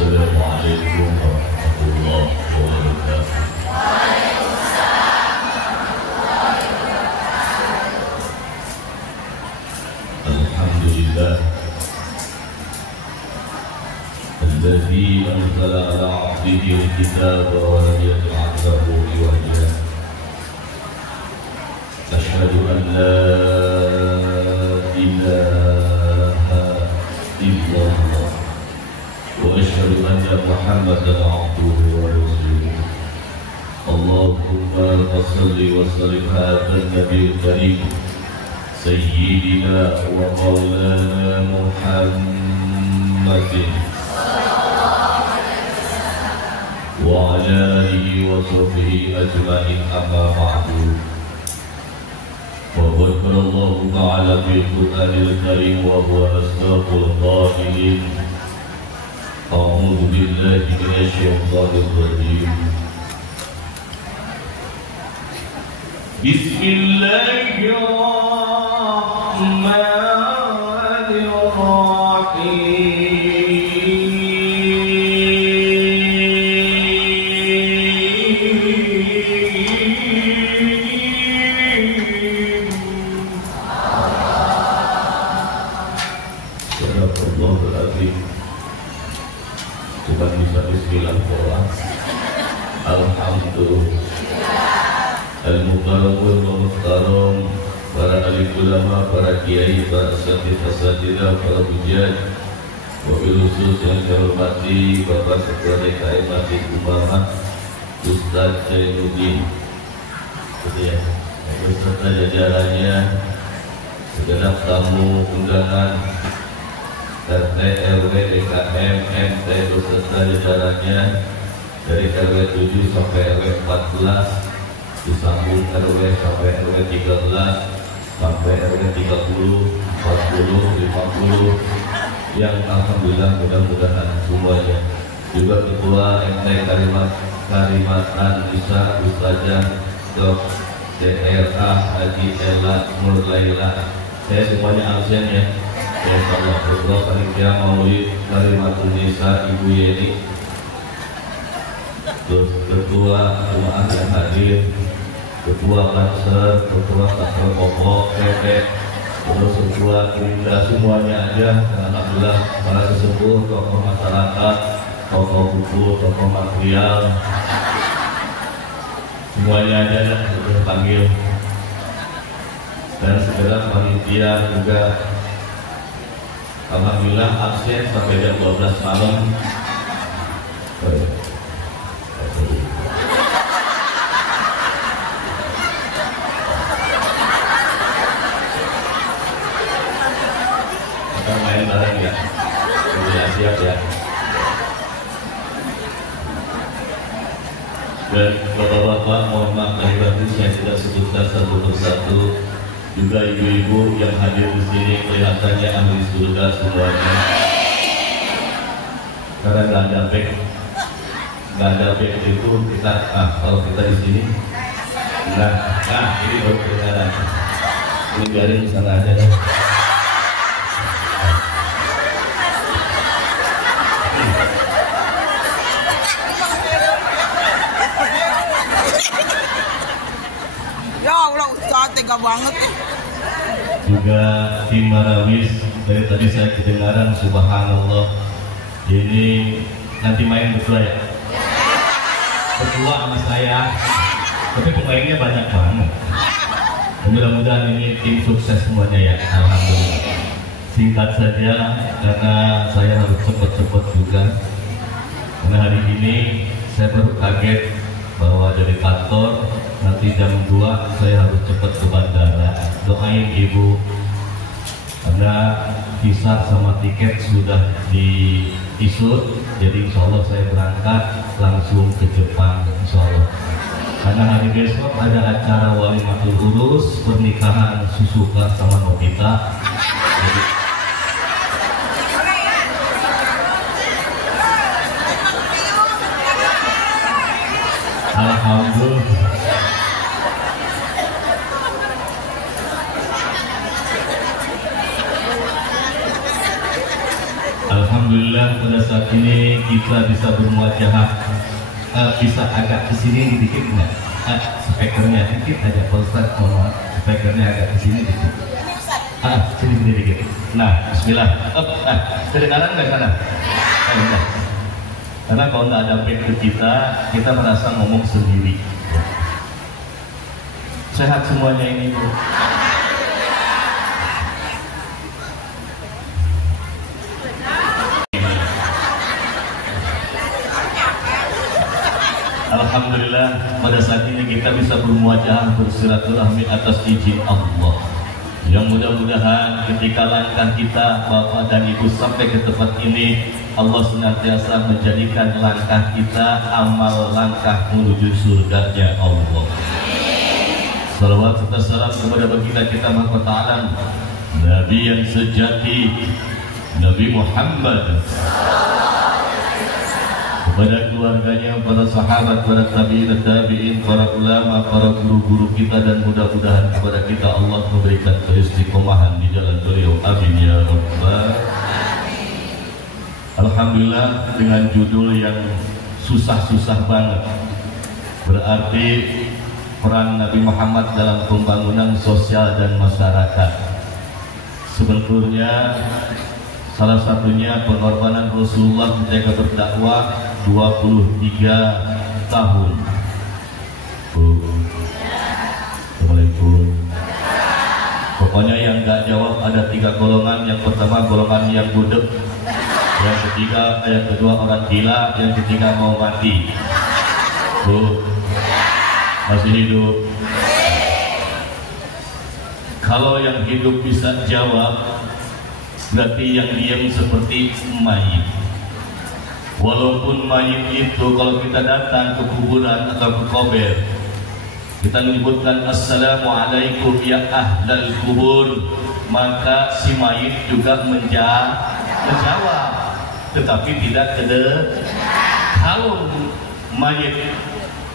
Assalamualaikum warahmatullahi wabarakatuh. Alhamdulillah alladzi anzala ala 'abdihi al-kitaba wa lam yaj'al lahu iwaja. Asyhadu an la ilaha illallah wa asyhadu anna Muhammadan 'abduhu wa rasuluh. Allahumma shalli wa sallim ala nabiyil karim sayyidina wa maulana Muhammadin wa ala alihi wa sahbihi ajma'in, amma ba'du. Wa qala Allah ta'ala fil Qur'anil karim wa huwa asdaqul qailin. A'udzu billahi minasy syaithanir rajim. Bismillahirrahmanirrahim. Sadaqallahul azim. Coba bisa bismillah. Alhamdulillah. Al-Mukarramun wa Muhtaram, para alim ulama, para kiai, para asatidzah, para hujjah, wabil khusus yang saya hormati Bapak Ketua DKM Masjid Umamah Ustaz Zainuddin, gitu ya, beserta jajarannya, segenap tamu undangan RT, RW, DKM, MT beserta jajarannya dari RW 7 sampai RW 14, disambung RW sampai RW 13 sampai RW 30, 40, 50 yang alhamdulillah mudah-mudahan semuanya, juga Ketua MT Karimatan Nisa Ustazah DRA Haji Ella Nur Laila, saya semuanya absen ya. Insyaallah Ketua Panitia Maulid Karimatun Nisa Ibu Yeni, terus Ketua Jemaah yang hadir, Ketua Kanser, Ketua Kanser Pokok, PP, terus Ketua Gerindra, semuanya aja. Alhamdulillah para sesepuh, tokoh masyarakat, tokoh buku, tokoh material, semuanya aja dah terpanggil. Dan segera panitia juga alhamdulillah absen sampai jam 12 malam. Kita main bareng ya, sudah siap ya. Dan bapak-bapak, mohon maaf lahir batin saya tidak sebutkan satu persatu. Juga ibu-ibu yang hadir di sini kelihatannya ahli surga semuanya. Karena nggak ada back itu kita kalau kita di sini, ini baru kedengaran. Ini biarin di sana aja deh. Ya Allah, Ustaz tega banget ya. Juga tim Marawis, dari tadi saya kedengaran subhanallah. Ini nanti main berdua ya? Berdua sama saya. Tapi pemainnya banyak banget. Mudah-mudahan ini tim sukses semuanya ya. Alhamdulillah. Singkat saja karena saya harus cepat-cepat juga. Karena hari ini saya baru kaget bahwa dari kantor nanti jam 2 saya harus cepat ke bandara. Doain ibu karena visa sama tiket sudah diisut, Jadi insya Allah saya berangkat langsung ke Jepang insya Allah. Karena hari besok ada acara walimatul urus pernikahan Susuka sama Nobita. Jadi, alhamdulillah. Alhamdulillah pada saat ini kita bisa bermuajahah, bisa agak kesini dikit nggak? Speakernya dikit aja, Pak Ustaz, mohon maaf, speakernya agak kesini dikit. Sini dikit. Nah, Bismillah. Kedengaran nggak sana? Enggak. Karena kalau nggak ada back kita merasa ngomong sendiri. Sehat semuanya ini, Bu. Alhamdulillah pada saat ini kita bisa bermuajahah bersilaturahmi atas izin Allah. Yang mudah-mudahan ketika langkah kita Bapak dan Ibu sampai ke tempat ini, Allah senantiasa menjadikan langkah kita amal langkah menuju surganya Allah. Salawat serta salam kepada baginda kita Muhammad Ta'ala, Nabi yang sejati, Nabi Muhammad, kepada keluarganya, para sahabat, para tabi'in, para ulama, para guru-guru kita, dan mudah-mudahan kepada kita Allah memberikan keistiqomahan di jalan beliau. Amin ya rabbal. Alhamdulillah dengan judul yang susah-susah banget, berarti peran Nabi Muhammad dalam pembangunan sosial dan masyarakat. Sebetulnya salah satunya pengorbanan Rasulullah ketika berdakwah 23 tahun. Assalamualaikum. Pokoknya yang nggak jawab ada 3 golongan. Yang pertama golongan yang budek, yang kedua orang gila, yang ketiga mau mati. Masih hidup. Kalau yang hidup bisa jawab, berarti yang diam seperti mayit. Walaupun mayit itu kalau kita datang ke kuburan atau ke kober, kita menyebutkan assalamualaikum ya ahlal kubur, maka si mayit juga menjawab, tetapi tidak kalau mayit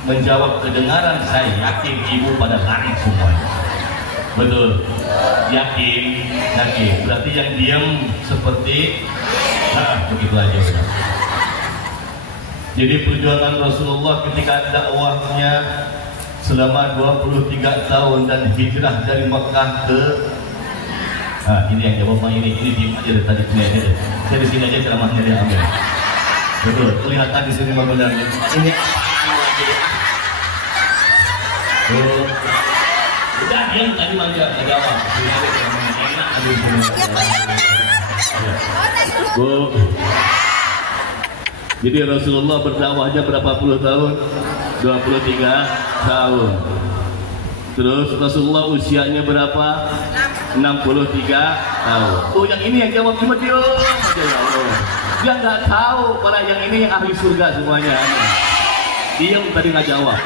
menjawab kedengaran, saya yakin ibu pada lari semuanya. Betul? Yakin? Berarti yang diam seperti begitu aja udah. Jadi perjuangan Rasulullah ketika dakwahnya selama 23 tahun dan hijrah dari Mekah ke ini yang jawab ini diem aja dari tadi sini aja deh. Saya di sini aja ceramahnya dia ambil. Betul, kelihatan di sini mah benar. Ini apaan lagi deh? Udah diam tadi manggil jawab. Enak ada di sini. Bu. Jadi Rasulullah berdakwahnya berapa puluh tahun? 23 tahun. Terus Rasulullah usianya berapa? 63 tahun. Oh, yang ini yang jawab cuma dia. Dia nggak tahu para yang ini yang ahli surga semuanya. Dia tadi nggak jawab.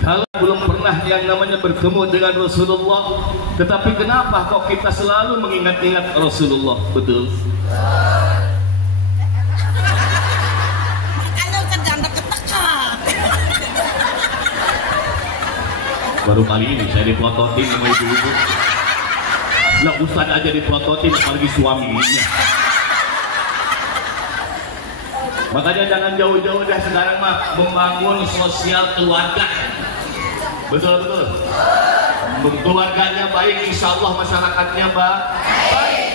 Kalau belum pernah yang namanya bertemu dengan Rasulullah, tetapi kenapa kok kita selalu mengingat-ingat Rasulullah? Betul? Baru kali ini saya dipototin sama ibu-ibu. Lah Ustaz aja dipototin, apalagi suaminya. Makanya jangan jauh-jauh dah sekarang mah membangun sosial keluarga. Betul. Keluarganya baik, insya Allah masyarakatnya baik.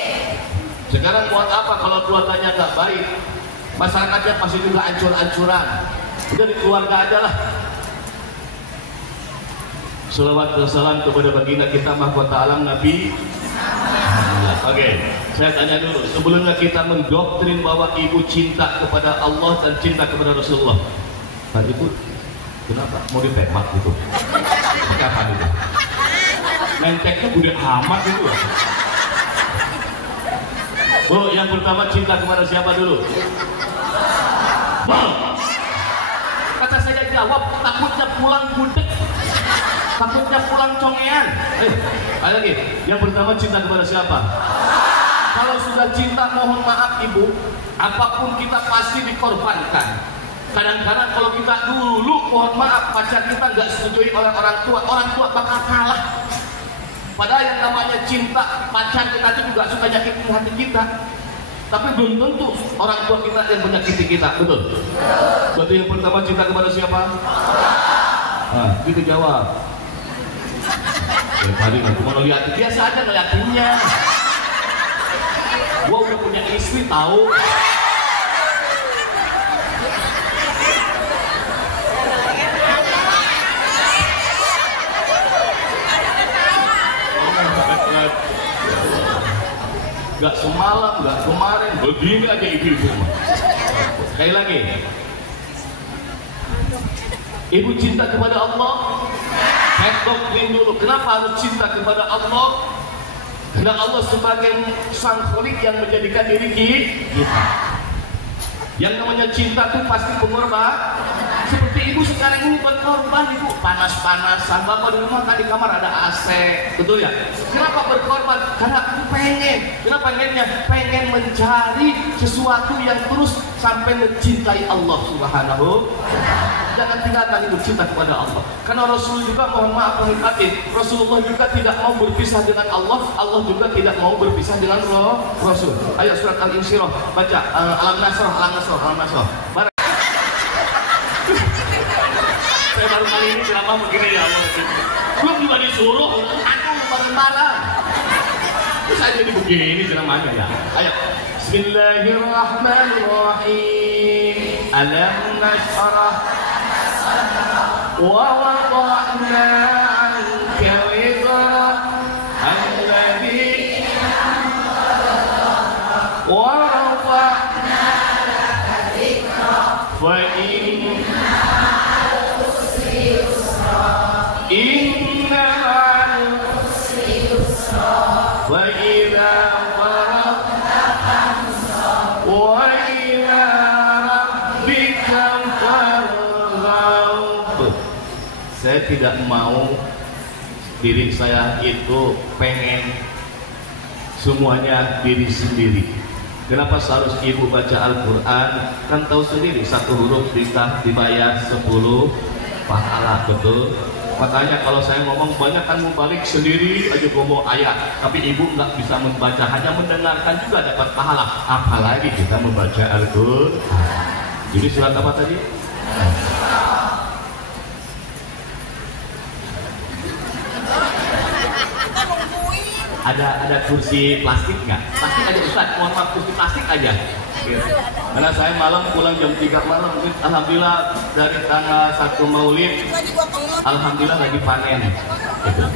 Sekarang buat apa kalau keluarganya nggak baik? Masyarakatnya pasti juga ancur-ancuran. Udah di keluarga aja lah. Salawat dan salam kepada baginda kita Muhammad Ta'ala Nabi. Oke, saya tanya dulu, sebelumnya kita mendoktrin bahwa ibu cinta kepada Allah dan cinta kepada Rasulullah, Pak Ibu, kenapa mau ditembak gitu? Kapan itu? Menteknya udah amat itu. Bu, yang pertama cinta kepada siapa dulu? Bang. Kata saya jawab, takutnya pulang budek, takutnya pulang congean. Ayo lagi. Yang pertama cinta kepada siapa? Kalau sudah cinta, mohon maaf ibu, apapun kita pasti dikorbankan. Kadang-kadang kalau kita dulu, mohon maaf, pacar kita nggak setujui oleh orang tua bakal kalah. Padahal yang namanya cinta, pacar kita itu juga suka nyakitin hati kita. Tapi belum tentu orang tua kita yang menyakiti kita, betul? Berarti yang pertama cinta kepada siapa? Nah, gitu jawab. Tadi aku mau ngeliatin, biasa aja ngeliatinnya. Gua udah punya istri tahu. Gak semalam, gak kemarin, begini aja ibu-ibu. Sekali lagi, ibu cinta kepada Allah. Doktrin dulu, kenapa harus cinta kepada Allah? Karena Allah sebagai sang kholik yang menjadikan diri kita. Yang namanya cinta itu pasti pengorban. Seperti ibu sekarang ini berkorban, ibu panas-panasan, bapak di rumah kan di kamar ada AC, betul ya? Kenapa berkorban? Karena aku pengen. Kenapa pengennya? Pengen mencari sesuatu yang terus sampai mencintai Allah Subhanahu. Jangan tinggalkan ibu cinta kepada Allah. Karena Rasul juga, mohon maaf mengatakan, Rasulullah juga tidak mau berpisah dengan Allah, Allah juga tidak mau berpisah dengan Rasul. Ayo surat Al-Insyirah, baca Alam Nasrah. Saya baru kali ini ceramah begini ya Allah. Belum juga disuruh, aku bareng-bareng. Terus saya jadi begini ceramahnya ya. Ayo. Bismillahirrahmanirrahim. Alam nasrah wa wada'na 'anka wizrak alladhi wa rafa'na laka dhikrak fa inna ma'al usri yusra wa idza faragta fansab wa ila rabbika farghab. Saya tidak mau diri saya itu pengen semuanya diri sendiri. Kenapa harus ibu baca Al-Quran? Kan tahu sendiri satu huruf dibayar 10 pahala, betul? Makanya kalau saya ngomong banyak kan mubalik sendiri aja ngomong ayat, tapi ibu nggak bisa membaca, hanya mendengarkan juga dapat pahala. Apalagi kita membaca Al-Quran. Jadi surat apa tadi? Ada kursi plastik nggak? Plastik aja Ustaz, mohon maaf, kursi plastik aja. Karena saya malam pulang jam 3 malam, alhamdulillah dari tanggal 1 Maulid, alhamdulillah lagi panen. Gitu.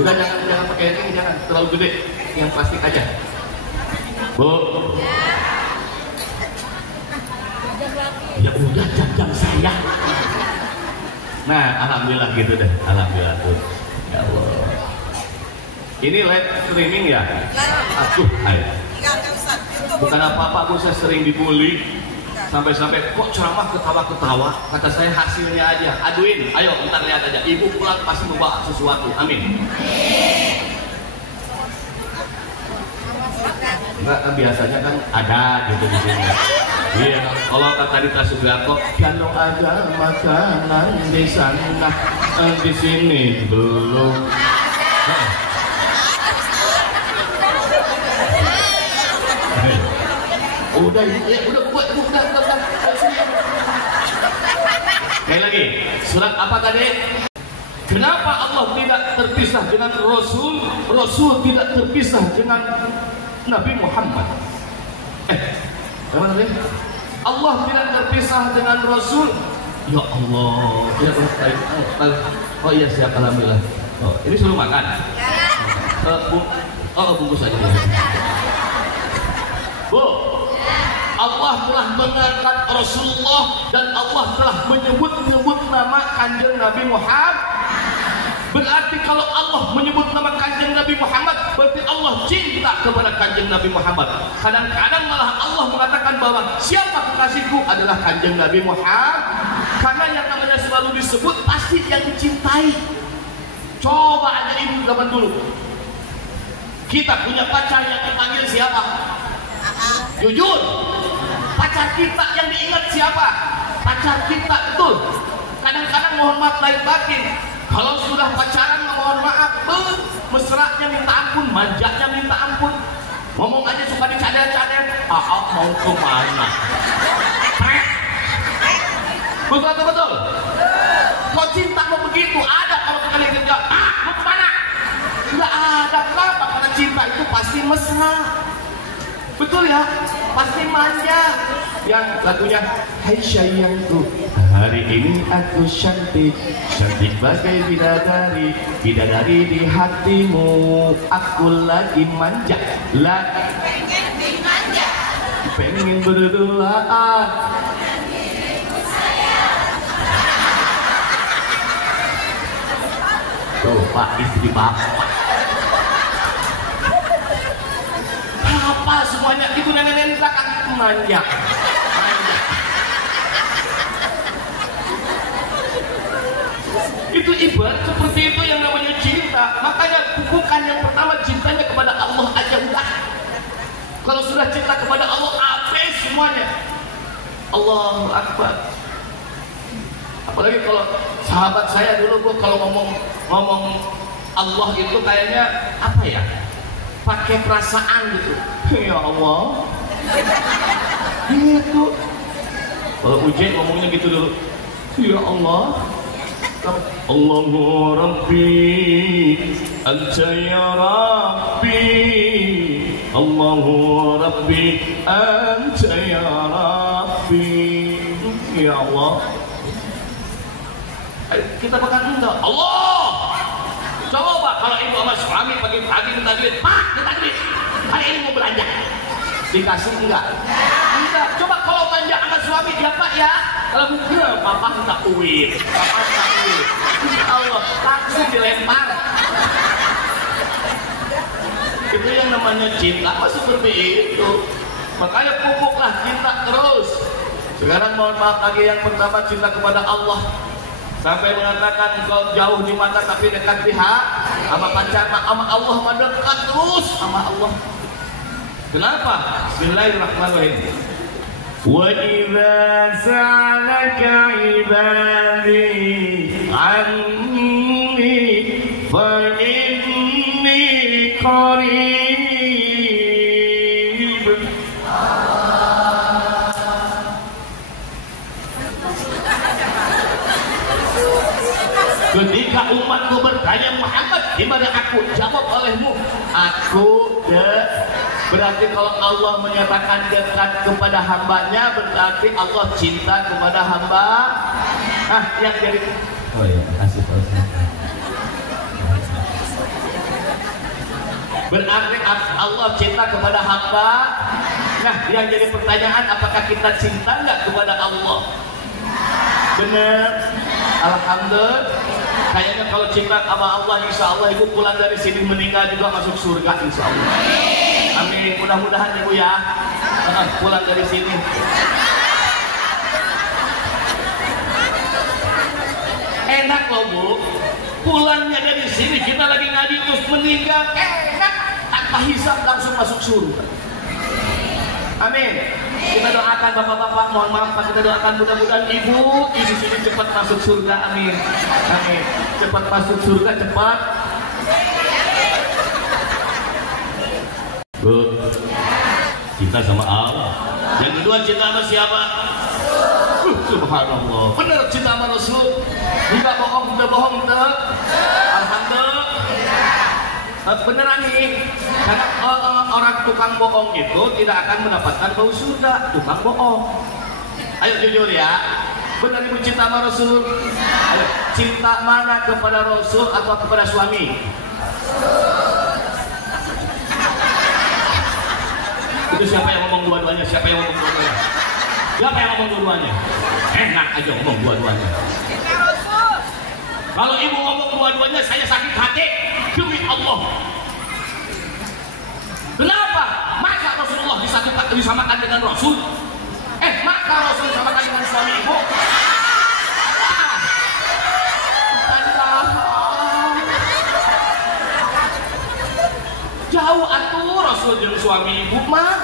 Udah jangan pakai ini, jangan terlalu gede, yang plastik aja. Bu. Ya udah jam saya. Nah, alhamdulillah gitu deh, alhamdulillah tuh. Ya Allah. Ini live streaming ya? Aduh, ayo. Bukan apa-apa, aku saya sering dibully sampai-sampai kok ceramah ketawa-ketawa. Kata saya hasilnya aja. Aduin, ayo ntar lihat aja. Ibu pulang pasti membawa sesuatu. Amin. Enggak, kan biasanya kan ada gitu di sini. Iya, kalau kata Dita Sugarto, kalau ada makanan di sana, di sini belum. Udah. Sekali lagi, surat apa tadi? Kenapa Allah tidak terpisah dengan Rasul? Rasul tidak terpisah dengan Nabi Muhammad. Gimana tadi? Allah tidak terpisah dengan Rasul. Ya Allah. Oh iya, siap, alhamdulillah. Oh, ini suruh makan. Bungkus aja. Bu, Allah telah mengangkat Rasulullah dan Allah telah menyebut nama kanjeng Nabi Muhammad. Berarti kalau Allah menyebut nama Kanjeng Nabi Muhammad, berarti Allah cinta kepada Kanjeng Nabi Muhammad. Kadang-kadang malah Allah mengatakan bahwa siapa kekasihku adalah Kanjeng Nabi Muhammad. Karena yang namanya selalu disebut pasti yang dicintai. Coba aja ibu zaman dulu, kita punya pacar yang dipanggil siapa? Jujur, pacar kita yang diingat siapa? Pacar kita, betul. Kadang-kadang mohon maaf lahir batin, kalau sudah pacaran mohon maaf, mesranya minta ampun, manjanya minta ampun, ngomong aja suka dicadar-cadar, mau kemana? Betul atau betul? Kok cinta mau begitu? Ada kalau kalian kerja, mau kemana? Nggak ada. Kenapa? Karena cinta itu pasti mesra. Betul ya? Pasti manja. Yang lagunya, hai sayangku, hari ini aku cantik, cantik bagai bidadari, bidadari di hatimu, aku lagi manja, lagi pengen dimanja, pengen berduaan. Tuh Pak, istri Bapak apa semuanya itu nenek-nenek belakang manja. Itu ibarat seperti itu yang namanya cinta. Makanya bukan yang pertama cintanya kepada Allah aja udah. Kalau sudah cinta kepada Allah habis semuanya. Allahu Akbar. Apalagi kalau sahabat saya dulu, kalau ngomong Allah itu kayaknya apa ya, pakai perasaan gitu. Ya Allah, gitu. Kalau ujian ngomongnya gitu dulu. Ya Allah, Allahu Rabbi, Anta ya Rabbi, Allahu Rabbi, Anta ya Rabbi. Ya Allah. Kita makan enggak? Allah. Coba kalau ibu sama suami pagi-pagi minta duit, Pak, minta duit. Hari ini mau belanja. Dikasih enggak? Enggak. Coba kalau belanja sama suami, ya Pak ya. Kalau enggak, Papa minta duit. Papa minta duit. Ya Allah, langsung dilempar. Itu yang namanya cinta, masih seperti itu. Makanya pupuklah cinta terus. Sekarang mohon maaf lagi, yang pertama cinta kepada Allah. Sampai mengatakan kau jauh di mata tapi dekat di hati. Sama pacar sama Allah mah dekat terus sama Allah. Kenapa? Bismillahirrahmanirrahim. Wa idza sa'alaka ibadi anni fa inni qarib. Ketika umatku bertanya, Muhammad, di mana aku? Jawab olehmu, aku dekat. Berarti kalau Allah menyatakan dekat kepada hambanya, berarti Allah cinta kepada hamba. Yang jadi, oh ya, kasih tahu. Berarti Allah cinta kepada hamba. Nah, yang jadi pertanyaan, apakah kita cinta nggak kepada Allah? Benar. Alhamdulillah. Kayaknya kalau cinta sama Allah, insya Allah ibu pulang dari sini meninggal juga masuk surga, insya Allah. Amin. Mudah-mudahan ibu ya pulang dari sini. Enak loh bu, pulangnya dari sini kita lagi ngaji terus meninggal, enak, tanpa hisab langsung masuk surga. Amin. Kita doakan bapak-bapak, mohon maaf, kita doakan mudah-mudahan ibu di sini cepat masuk surga. Amin. Amin. Cepat masuk surga, cepat. Bu, cinta sama Allah. Yang kedua cinta sama siapa? Subhanallah. Benar cinta sama Rasul. Enggak bohong, tidak bohong, tidak. Alhamdulillah. Beneran nih, karena orang tukang bohong itu tidak akan mendapatkan bau surga. Tukang bohong. Ayo jujur ya, benar ibu cinta sama Rasul? Ayo, cinta mana kepada Rasul atau kepada suami? Itu siapa yang ngomong dua-duanya? Siapa yang ngomong dua-duanya? Siapa yang ngomong dua-duanya? Enak aja ngomong dua-duanya. Kalau ibu ngomong dua-duanya saya sakit hati demi Allah. Kenapa? Maka Rasulullah disamakan dengan Rasul? Maka Rasul disamakan dengan suami ibu? Jauh atuh Rasul jeung suami ibu mah.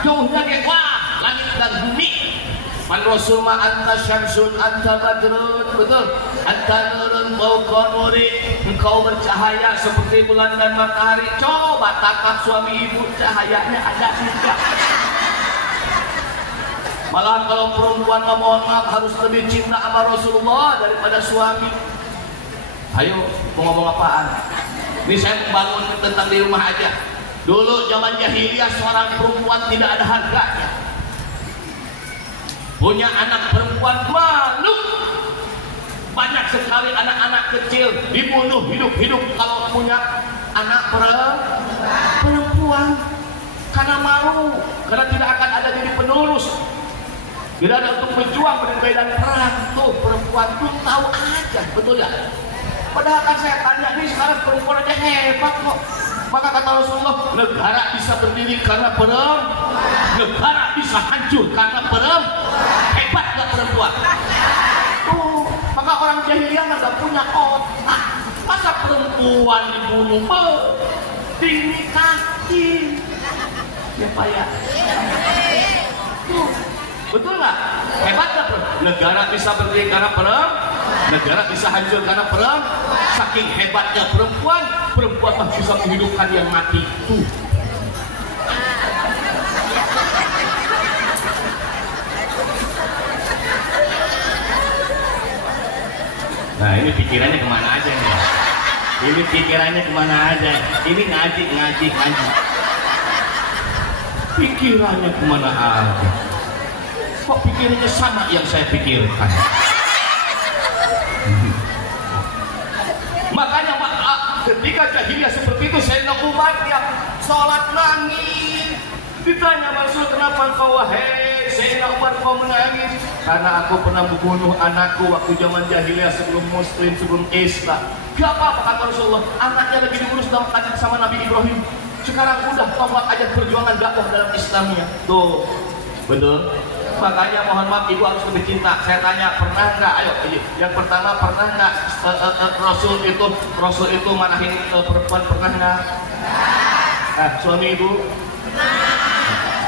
Jauhnya kayak wah, langit dan bumi. Man Rasul ma anta syamsun anta badrun, betul. Anta nurun fawqa nuri, engkau bercahaya seperti bulan dan matahari. Coba tatap suami ibu, cahayanya ada juga. Malah kalau perempuan mohon maaf harus lebih cinta sama Rasulullah daripada suami. Ayo, mau ngomong apaan? Ini saya membangun tentang di rumah aja. Dulu zaman jahiliyah seorang perempuan tidak ada harganya. Punya anak perempuan malu. Banyak sekali anak-anak kecil dibunuh hidup-hidup kalau punya anak perempuan. Karena malu, karena tidak akan ada jadi penerus. Tidak ada untuk berjuang di medan perang. Tuh perempuan tuh tahu aja, betul ya? Padahal kan saya tanya nih sekarang perempuan aja hebat kok. Maka kata Rasulullah, negara bisa berdiri karena perempuan, negara bisa hancur karena perempuan. Hebat gak perempuan? Tuh, maka orang jahiliyah nggak punya otak. Masa perempuan dibunuh, dinikahin? Ya Pak ya. Tuh, betul nggak? Hebat gak perempuan? Negara bisa berdiri karena perempuan, negara bisa hancur karena perempuan. Saking hebatnya perempuan, perempuan masih bisa menghidupkan yang mati. Nah ini pikirannya kemana aja nih? Ini pikirannya kemana aja? Ini ngaji. Pikirannya kemana aja? Kok pikirannya sama yang saya pikirkan? Makanya ketika jahiliyah seperti itu, Sayyidina Umar yang sholat nangis. Ditanya Rasul, kenapa kau wahai Sayyidina Umar kau menangis? Karena aku pernah membunuh anakku waktu zaman jahiliyah sebelum Muslim, sebelum Islam. Gak apa-apa kata Rasulullah, anaknya lagi diurus sama Nabi Ibrahim. Sekarang udah tobat aja perjuangan dakwah dalam Islamnya. Tuh, betul. Makanya mohon maaf ibu harus lebih cinta. Saya tanya pernah nggak? Ayo, yang pertama pernah nggak Rasul itu marahin perempuan, pernah nggak? Suami ibu?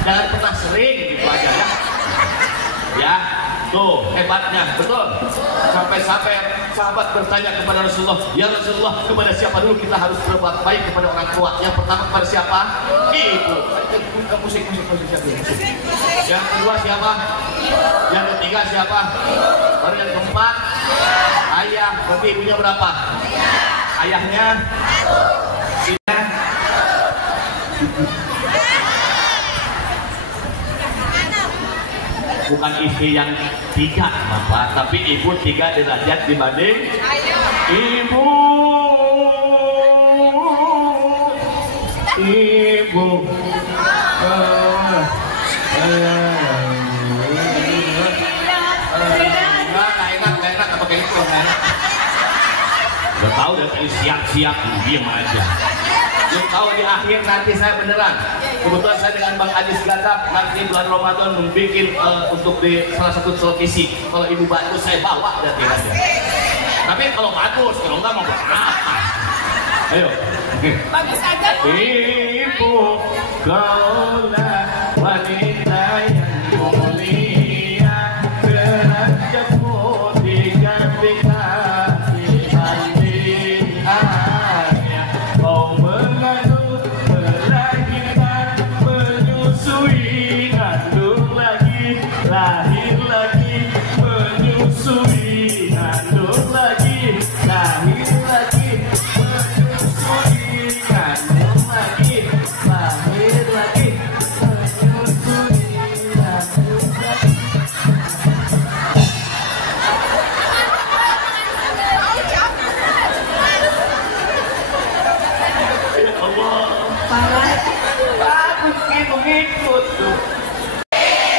Jangan pernah sering gitu aja ya. Ya, tuh hebatnya, betul. Sampai-sampai sahabat bertanya kepada Rasulullah, ya Rasulullah, kepada siapa dulu kita harus berbuat baik kepada orang tua? Yang pertama kepada siapa? Ibu. Musik siapa? Yang kedua siapa? Yang ketiga siapa? Baru yang keempat ayah. Berarti ibunya berapa? Ayahnya? Bukan istri yang tiga, Bapak, tapi ibu 3 derajat dibanding ibu. Nggak enak apa kayak itu kan? Udah tahu dari tadi siap-siap, diam aja. Belum tahu di akhir nanti saya beneran. Kebetulan saya dengan Bang Adis Gadap nanti bulan Ramadan membuat untuk di salah satu televisi. Kalau ibu bantu saya bawa dan tidak ada. Tapi kalau bagus, kalau enggak mau buat apa? Ayo. Bagus aja. Ibu, kaulah wanita yang mulia, derajatmu diganti kasih hati. Kau mengandung, melahirkan, menyusui, kandung lagi, lahir lagi, menyusui, kandung lagi, lahir lagi, menyusui, kandung lagi, lahir lagi, menyusui, kandung lagi. Bagus gitu tuh.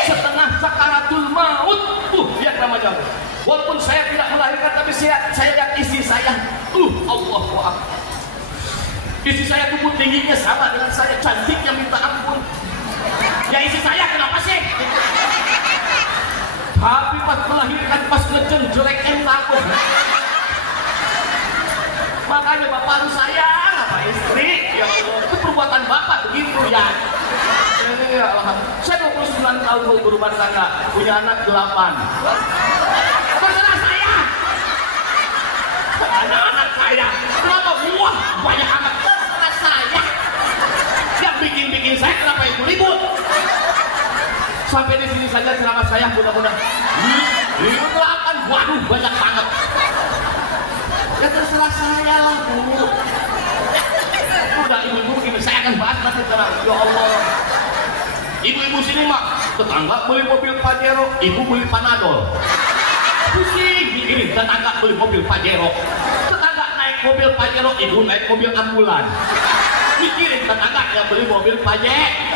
Setengah sakaratul maut tuh lihat namanya. Walaupun saya tidak melahirkan tapi saya lihat istri saya, Allahu Akbar. Istri saya tubuh tingginya sama dengan saya, cantiknya minta ampun. Ya istri saya kenapa sih? Tapi pas melahirkan, pas ngejeng jelek takut. Makanya bapak harus sayang sama istri. Ya Allah, itu perbuatan bapak begitu ya. Ya Allah. Saya 29 tahun berumah tangga, punya anak 8. Terserah saya. Anak-anak saya, kenapa buah banyak amat? Terserah saya. Yang bikin saya kenapa itu ribut? Sampai di sini saja ceramah saya mudah-mudahan. 8, waduh banyak banget. Ya terserah saya lah Bu. Udah ibu-ibu begini, saya akan bahas nanti terang. Ya Allah. Ibu-ibu sini mak, tetangga beli mobil Pajero, ibu beli Panadol. Pusing, ini tetangga beli mobil Pajero, tetangga naik mobil Pajero, ibu naik mobil ambulan. Mikirin tetangga yang beli mobil Pajero.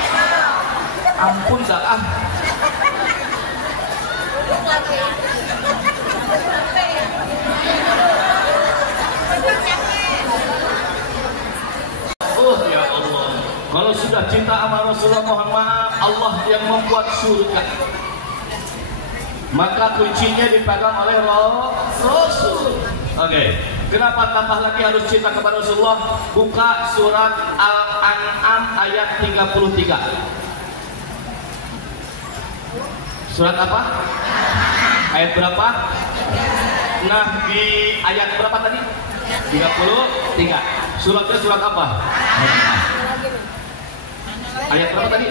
Ampun dah. Ya Allah, kalau sudah cinta sama Rasulullah, mohon maaf, Allah yang membuat surga. Maka kuncinya dipegang oleh Rasul. Oke. Kenapa tambah lagi harus cinta kepada Rasulullah? Buka surat Al-An'am ayat 33. Surat apa? Ayat berapa? Nah, di ayat berapa tadi? 33. Suratnya surat apa? Ayat berapa tadi?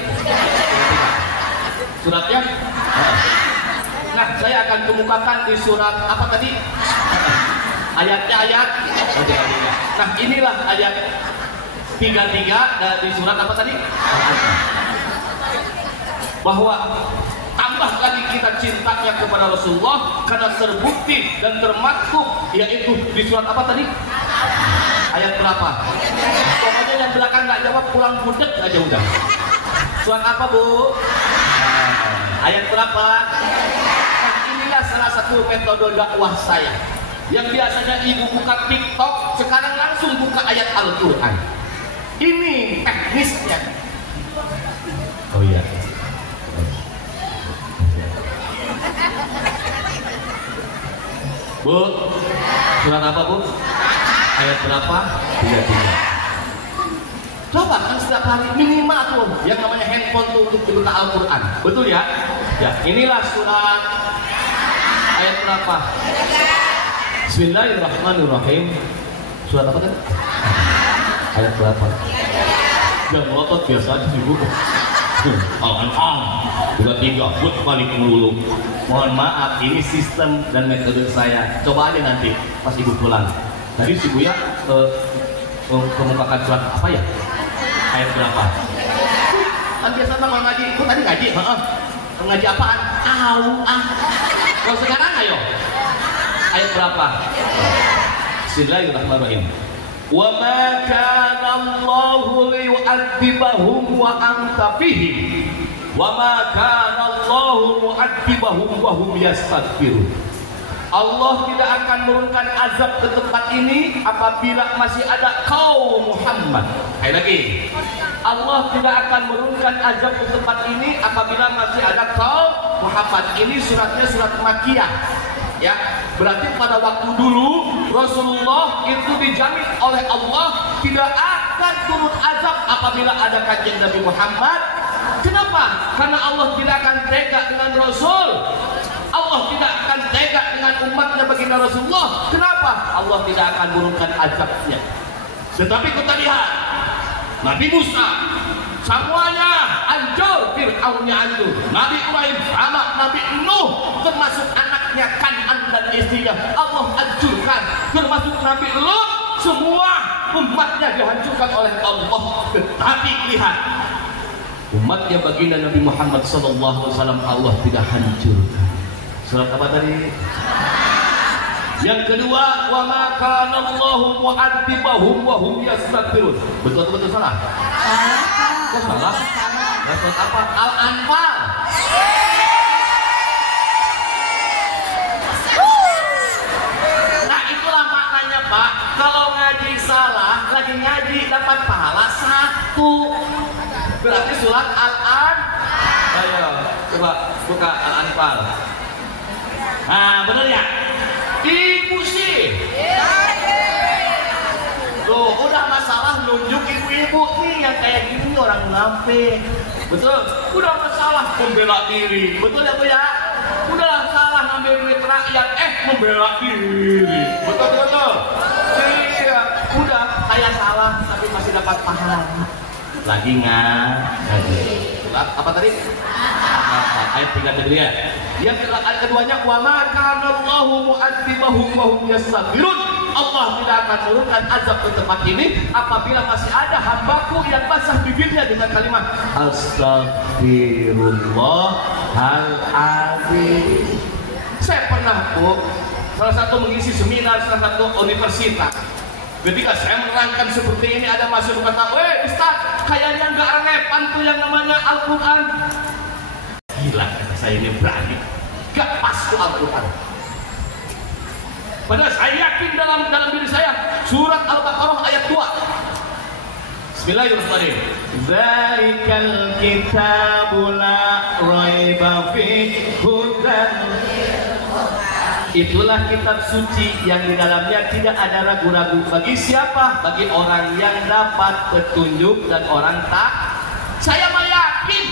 Suratnya? Nah, saya akan kemukakan di surat apa tadi? Ayatnya ayat. Nah, inilah ayat 33 dari surat apa tadi? Bahwa tambah lagi kita cintanya kepada Rasulullah karena terbukti dan termaktub, yaitu di surat apa tadi? Ayat berapa? Pokoknya yang belakang nggak jawab pulang budek aja udah. Surat apa Bu? Ayat berapa? Nah, inilah salah satu metode dakwah saya. Yang biasanya ibu buka TikTok, sekarang langsung buka ayat Al-Quran. Ini teknisnya. Oh iya. Bu, surat apa Bu? Ayat berapa? 33. Coba kan setiap hari minimal tuh yang namanya handphone tuh untuk dibuka Al-Quran. Betul ya? Ya, inilah surat ayat berapa? Bismillahirrahmanirrahim. Surat apa tadi? Ayat berapa? Yang melotot biasa aja ibu. Al-An'am 23 buat balik melulu. Mohon maaf, ini sistem dan metode saya. Coba aja nanti pas ibu pulang. Tadi si Buya kemukakan surat apa ya? Ayat berapa? Kan biasa sama ngaji, itu tadi ngaji, ngaji apaan? Kalau sekarang ayo. Ayat berapa? Bismillahirrahmanirrahim. Wa ma kana Allahu liyu'adzibahum wa anta fihim wa ma kana Allahu mu'adzibahum wa hum yastaghfirun. Allah tidak akan menurunkan azab ke tempat ini apabila masih ada kaum Muhammad. Sekali lagi, Allah tidak akan menurunkan azab ke tempat ini apabila masih ada kaum Muhammad. Ini suratnya surat Makkiyah. Ya, berarti pada waktu dulu Rasulullah itu dijamin oleh Allah tidak akan turun azab apabila ada kajian Nabi Muhammad. Kenapa? Karena Allah tidak akan tega dengan Rasul. Allah tidak akan tega dengan umatnya baginda Rasulullah. Kenapa? Allah tidak akan menurunkan azabnya. Tetapi kita lihat Nabi Musa semuanya hancur, Fir'aunnya hancur, Nabi Ibrahim sama, Nabi Nuh termasuk anaknya Kan'an dan istrinya Allah hancurkan, termasuk Nabi Lut, semua umatnya dihancurkan oleh Allah. Tetapi lihat umatnya baginda Nabi Muhammad SAW Allah tidak hancurkan. Surat apa tadi? Yang kedua, wa ma kana Allahu mu'adzibahum wa hum yastaghfirun. Betul atau betul salah? Kok salah? Surat apa? Al-Anfal. Buka Al-Anfal. Nah, bener ya? Ibu sih. Tuh, udah masalah nunjuk ibu-ibu nih yang kayak gini orang munafik. Betul? Udah masalah membela diri. Betul ya Bu ya? Udah salah ngambil duit rakyat, membela diri. Betul. Iya, udah saya salah tapi masih dapat pahala. Lagi nggak? Apa tadi? Ayat 3 tadi ya. Yang ayat keduanya wa ma kana Allahu mu'adzibahum wa hum yastaghfirun. Allah tidak akan menurunkan azab ke tempat ini apabila masih ada hambaku yang basah bibirnya dengan kalimat Astaghfirullahaladzim. Saya pernah salah satu mengisi seminar salah satu universitas. Ketika saya menerangkan seperti ini ada mahasiswa kata, Ustaz, kayaknya nggak relevan tuh yang namanya Al-Quran. Gila, kata saya ini berani. Gak pas tuh Al-Quran. Padahal saya yakin dalam diri saya surat Al-Baqarah ayat 2. Bismillahirrahmanirrahim. Zalikal kitabu la raiba fihi hudan. Itulah kitab suci yang di dalamnya tidak ada ragu-ragu. Bagi siapa? Bagi orang yang dapat petunjuk dan orang tak. Saya mah yakin.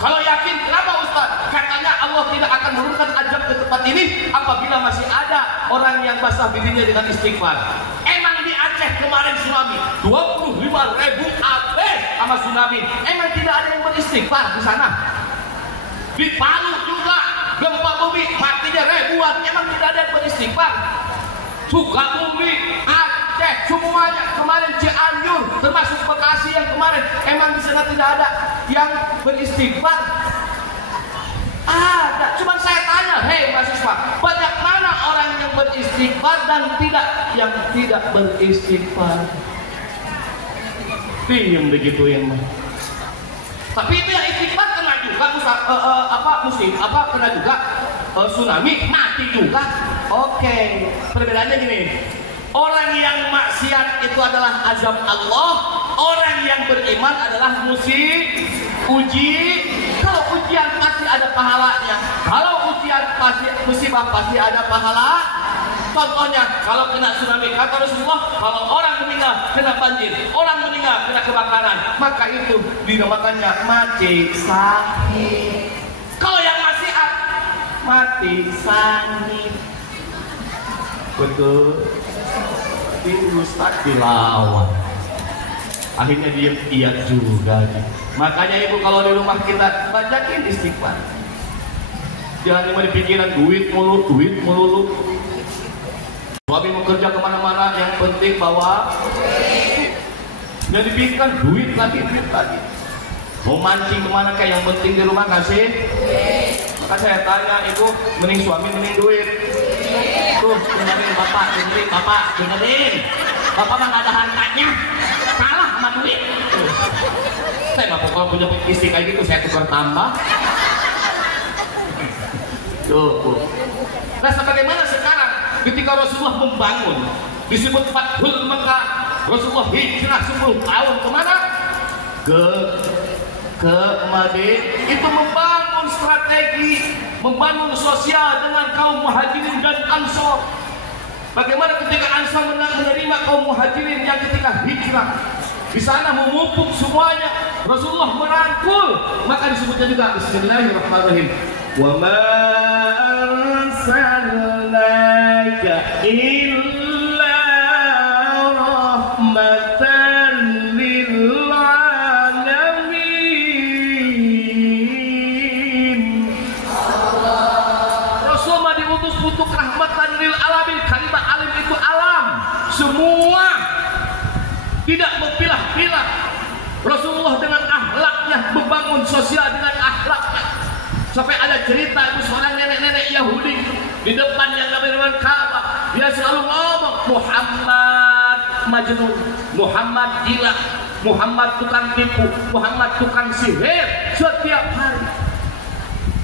Kalau yakin, kenapa Ustaz? Katanya Allah tidak akan menurunkan azab ke tempat ini apabila masih ada orang yang basah bibirnya dengan istighfar. Emang di Aceh kemarin tsunami 25.000 habis sama tsunami. Emang tidak ada yang beristighfar di sana? Di Palu juga gempa bumi matinya ribuan. Emang tidak ada yang beristighfar? Sukabumi, Aceh, semuanya kemarin Cianjur, termasuk Bekasi yang kemarin, emang di sana tidak ada yang beristighfar? Ada. Cuma saya tanya, hei mahasiswa, banyak mana orang yang beristighfar dan yang tidak beristighfar? Diam begituin. Tapi itu yang istighfar kena juga kena juga tsunami, mati juga. Oke, perbedaannya gini. Orang yang maksiat itu adalah azab Allah, orang yang beriman adalah uji. Kalau ujian pasti ada pahalanya. Kalau ujian musibah pasti ada pahala. Contohnya, kalau kena tsunami, kata Rasulullah, kalau orang meninggal kena banjir, orang meninggal kena kebakaran, maka itu dinamakannya mati sahih. Kalau yang maksiat, mati sahih. Betul. Tapi Ustaz dilawan. Akhirnya dia iya juga. Makanya ibu kalau di rumah kita bacain istighfar. Jangan cuma dipikiran duit mulu. Suami mau kerja kemana-mana, yang penting bawa. Jangan dipikirkan duit lagi. Mau mancing kemana kayak yang penting di rumah ngasih. Maka saya tanya ibu, mending suami mending duit. Tuh, dengerin bapak, dengerin. Bapak mah gak ada hartanya, kalah sama duit. Saya mah kalau punya istri kayak gitu saya tukar tambah. Tuh. Nah, sebagaimana sekarang ketika Rasulullah membangun disebut Fathul Mekah, Rasulullah hijrah 10 tahun kemana? Ke Madinah. Itu membangun strategi, membangun sosial dengan kaum muhajirin dan ansor. Bagaimana ketika ansor menerima kaum muhajirin yang ketika hijrah di sana memupuk semuanya, Rasulullah merangkul, maka disebutnya juga Bismillahirrahmanirrahim. Wa ma arsalnaka illa rahmatan lil alamin. Rasulullah diutus untuk rahmatan lil alamin. Kalimat alim itu alam, semua, tidak berpilah-pilah. Rasulullah dengan akhlaknya membangun sosial dengan akhlaknya. Sampai ada cerita itu seorang nenek-nenek Yahudi di depan yang namanya Ka'bah, dia selalu ngomong Muhammad Majnun, Muhammad gila, Muhammad tukang tipu, Muhammad tukang sihir setiap hari.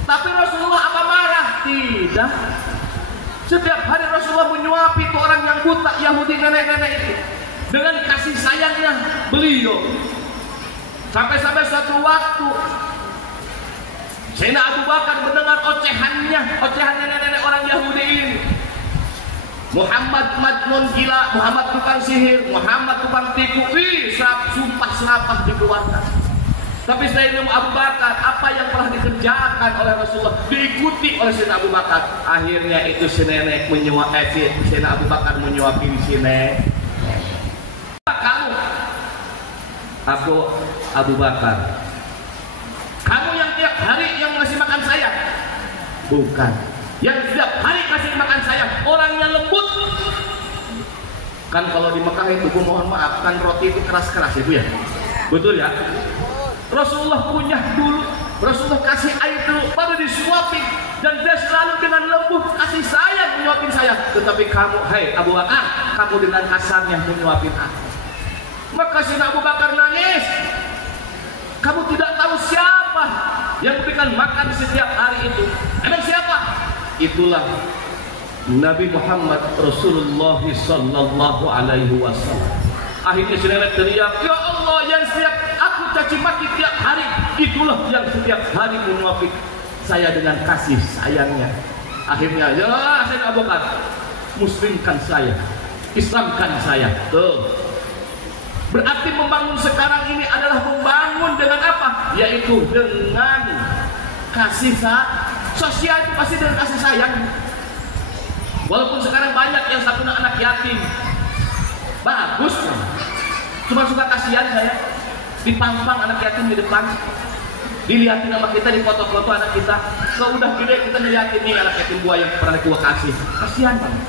Tapi Rasulullah apa marah? Tidak. Setiap hari Rasulullah menyuapi itu orang yang buta Yahudi nenek-nenek itu dengan kasih sayangnya beliau. Sampai suatu waktu Sayyidina Abu Bakar mendengar ocehannya nenek-nenek orang Yahudi ini. Muhammad majnun gila, Muhammad tukang sihir, Muhammad tukang tipu. Sumpah serapah dikeluarkan. Tapi Sayyidina Abu Bakar, apa yang telah dikerjakan oleh Rasulullah diikuti oleh Sayyidina Abu Bakar. Akhirnya itu si nenek Sayyidina Abu Bakar menyuapin si nenek. Kamu, aku Abu Bakar. Kamu yang tiap hari yang ngasih makan saya? Bukan. Yang setiap hari ngasih makan saya, orangnya lembut. Kan kalau di Mekah itu, Bu, mohon maaf, kan roti itu keras-keras ya, Bu ya? Betul ya? Rasulullah punya dulu, Rasulullah kasih air dulu, baru disuapin. Dan dia selalu dengan lembut kasih sayang menyuapin saya. Tetapi kamu, hai Abu Bakar, kamu dengan kasarnya menyuapin aku. Maka Sayyidina Abu Bakar nangis. Kamu tidak tahu siapa yang memberikan makan setiap hari itu. Emang siapa? Itulah Nabi Muhammad Rasulullah sallallahu alaihi wasallam. Akhirnya si nenek teriak, ya Allah, yang setiap aku caci maki tiap hari, itulah yang setiap hari menyuapi saya dengan kasih sayangnya. Akhirnya, ya Sayyidina Abu Bakar, muslimkan saya, Islamkan saya. Tuh. Berarti membangun sekarang ini adalah membangun dengan apa? Yaitu dengan kasih sosial, pasti dengan kasih sayang. Walaupun sekarang banyak yang satu anak yatim, bagus, cuma suka kasihan saya. Dipampang anak yatim di depan, dilihatin sama kita, di foto-foto anak kita. Kalau udah gede kita ngeliatin nih anak yatim gua yang pernah gua kasih, kasihan banget.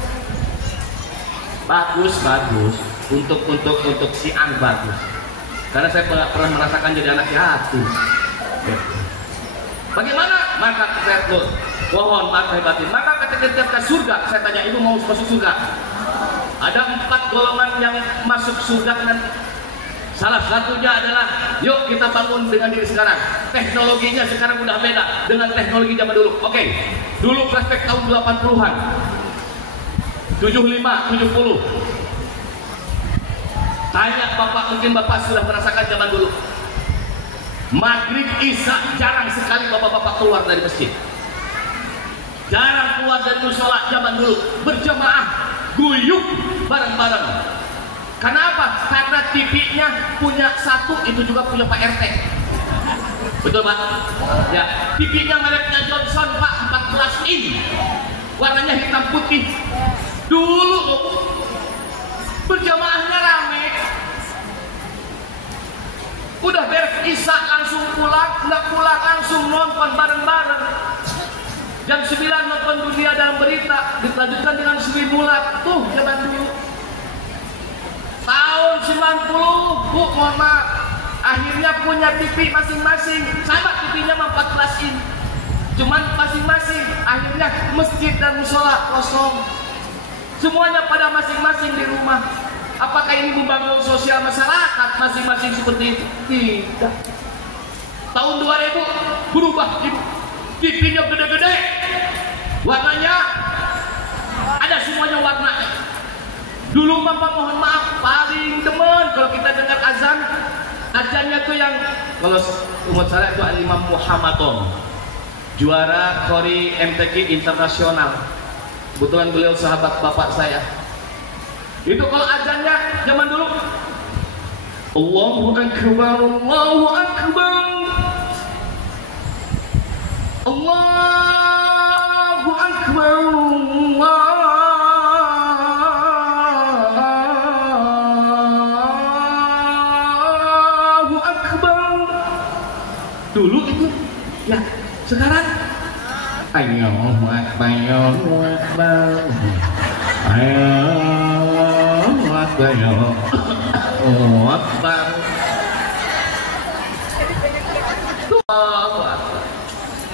Bagus. Untuk si Ang bagus, karena saya pernah merasakan jadi anak yatim. Bagaimana? Maka saya mohon maaf saya batin. Maka ketika ke surga, saya tanya, ibu mau masuk surga? Ada 4 golongan yang masuk surga nanti. Salah satunya adalah, yuk kita bangun dengan diri sekarang. Teknologinya sekarang udah beda dengan teknologi zaman dulu. Oke, dulu flashback tahun 80-an, 75, 70. Tanya bapak, mungkin bapak sudah merasakan zaman dulu. Maghrib Isya jarang sekali bapak-bapak keluar dari masjid. Jarang keluar dari musola zaman dulu. Berjamaah, guyup bareng-bareng. Kenapa? Karena TV-nya punya satu, itu juga punya Pak RT. Betul Pak? Ya, TV-nya mereknya Johnson Pak, 14 in. Warnanya hitam putih. Dulu berjamaahnya rame. Udah beres Isya langsung pulang, nggak pulang langsung nonton bareng-bareng. Jam 9 nonton Dunia Dalam Berita, dilanjutkan dengan Sri Mulat. Tuh zaman dulu. Tahun 90, Bu, mohon maaf, akhirnya punya TV masing-masing. Sama TV-nya 14 in. Cuman masing-masing. Akhirnya masjid dan musola kosong. Semuanya pada masing-masing di rumah. Apakah ini membangun sosial masyarakat masing-masing seperti itu? Tidak. Tahun 2000 berubah, TV-nya gede-gede, warnanya ada semuanya warnanya. Dulu Bapak mohon maaf paling demen kalau kita dengar azan, azannya tuh yang kalau umat saya itu Al-Imam Muhammadon, juara Kori MTQ internasional. Kebetulan beliau sahabat bapak saya. Itu kalau azannya zaman dulu, Allahu Akbar, Allahu Akbar, Allahu Akbar, Allahu Akbar. Dulu itu, ya sekarang Allahu Akbar, Allahu Akbar, Allahu Akbar, Allahu Akbar.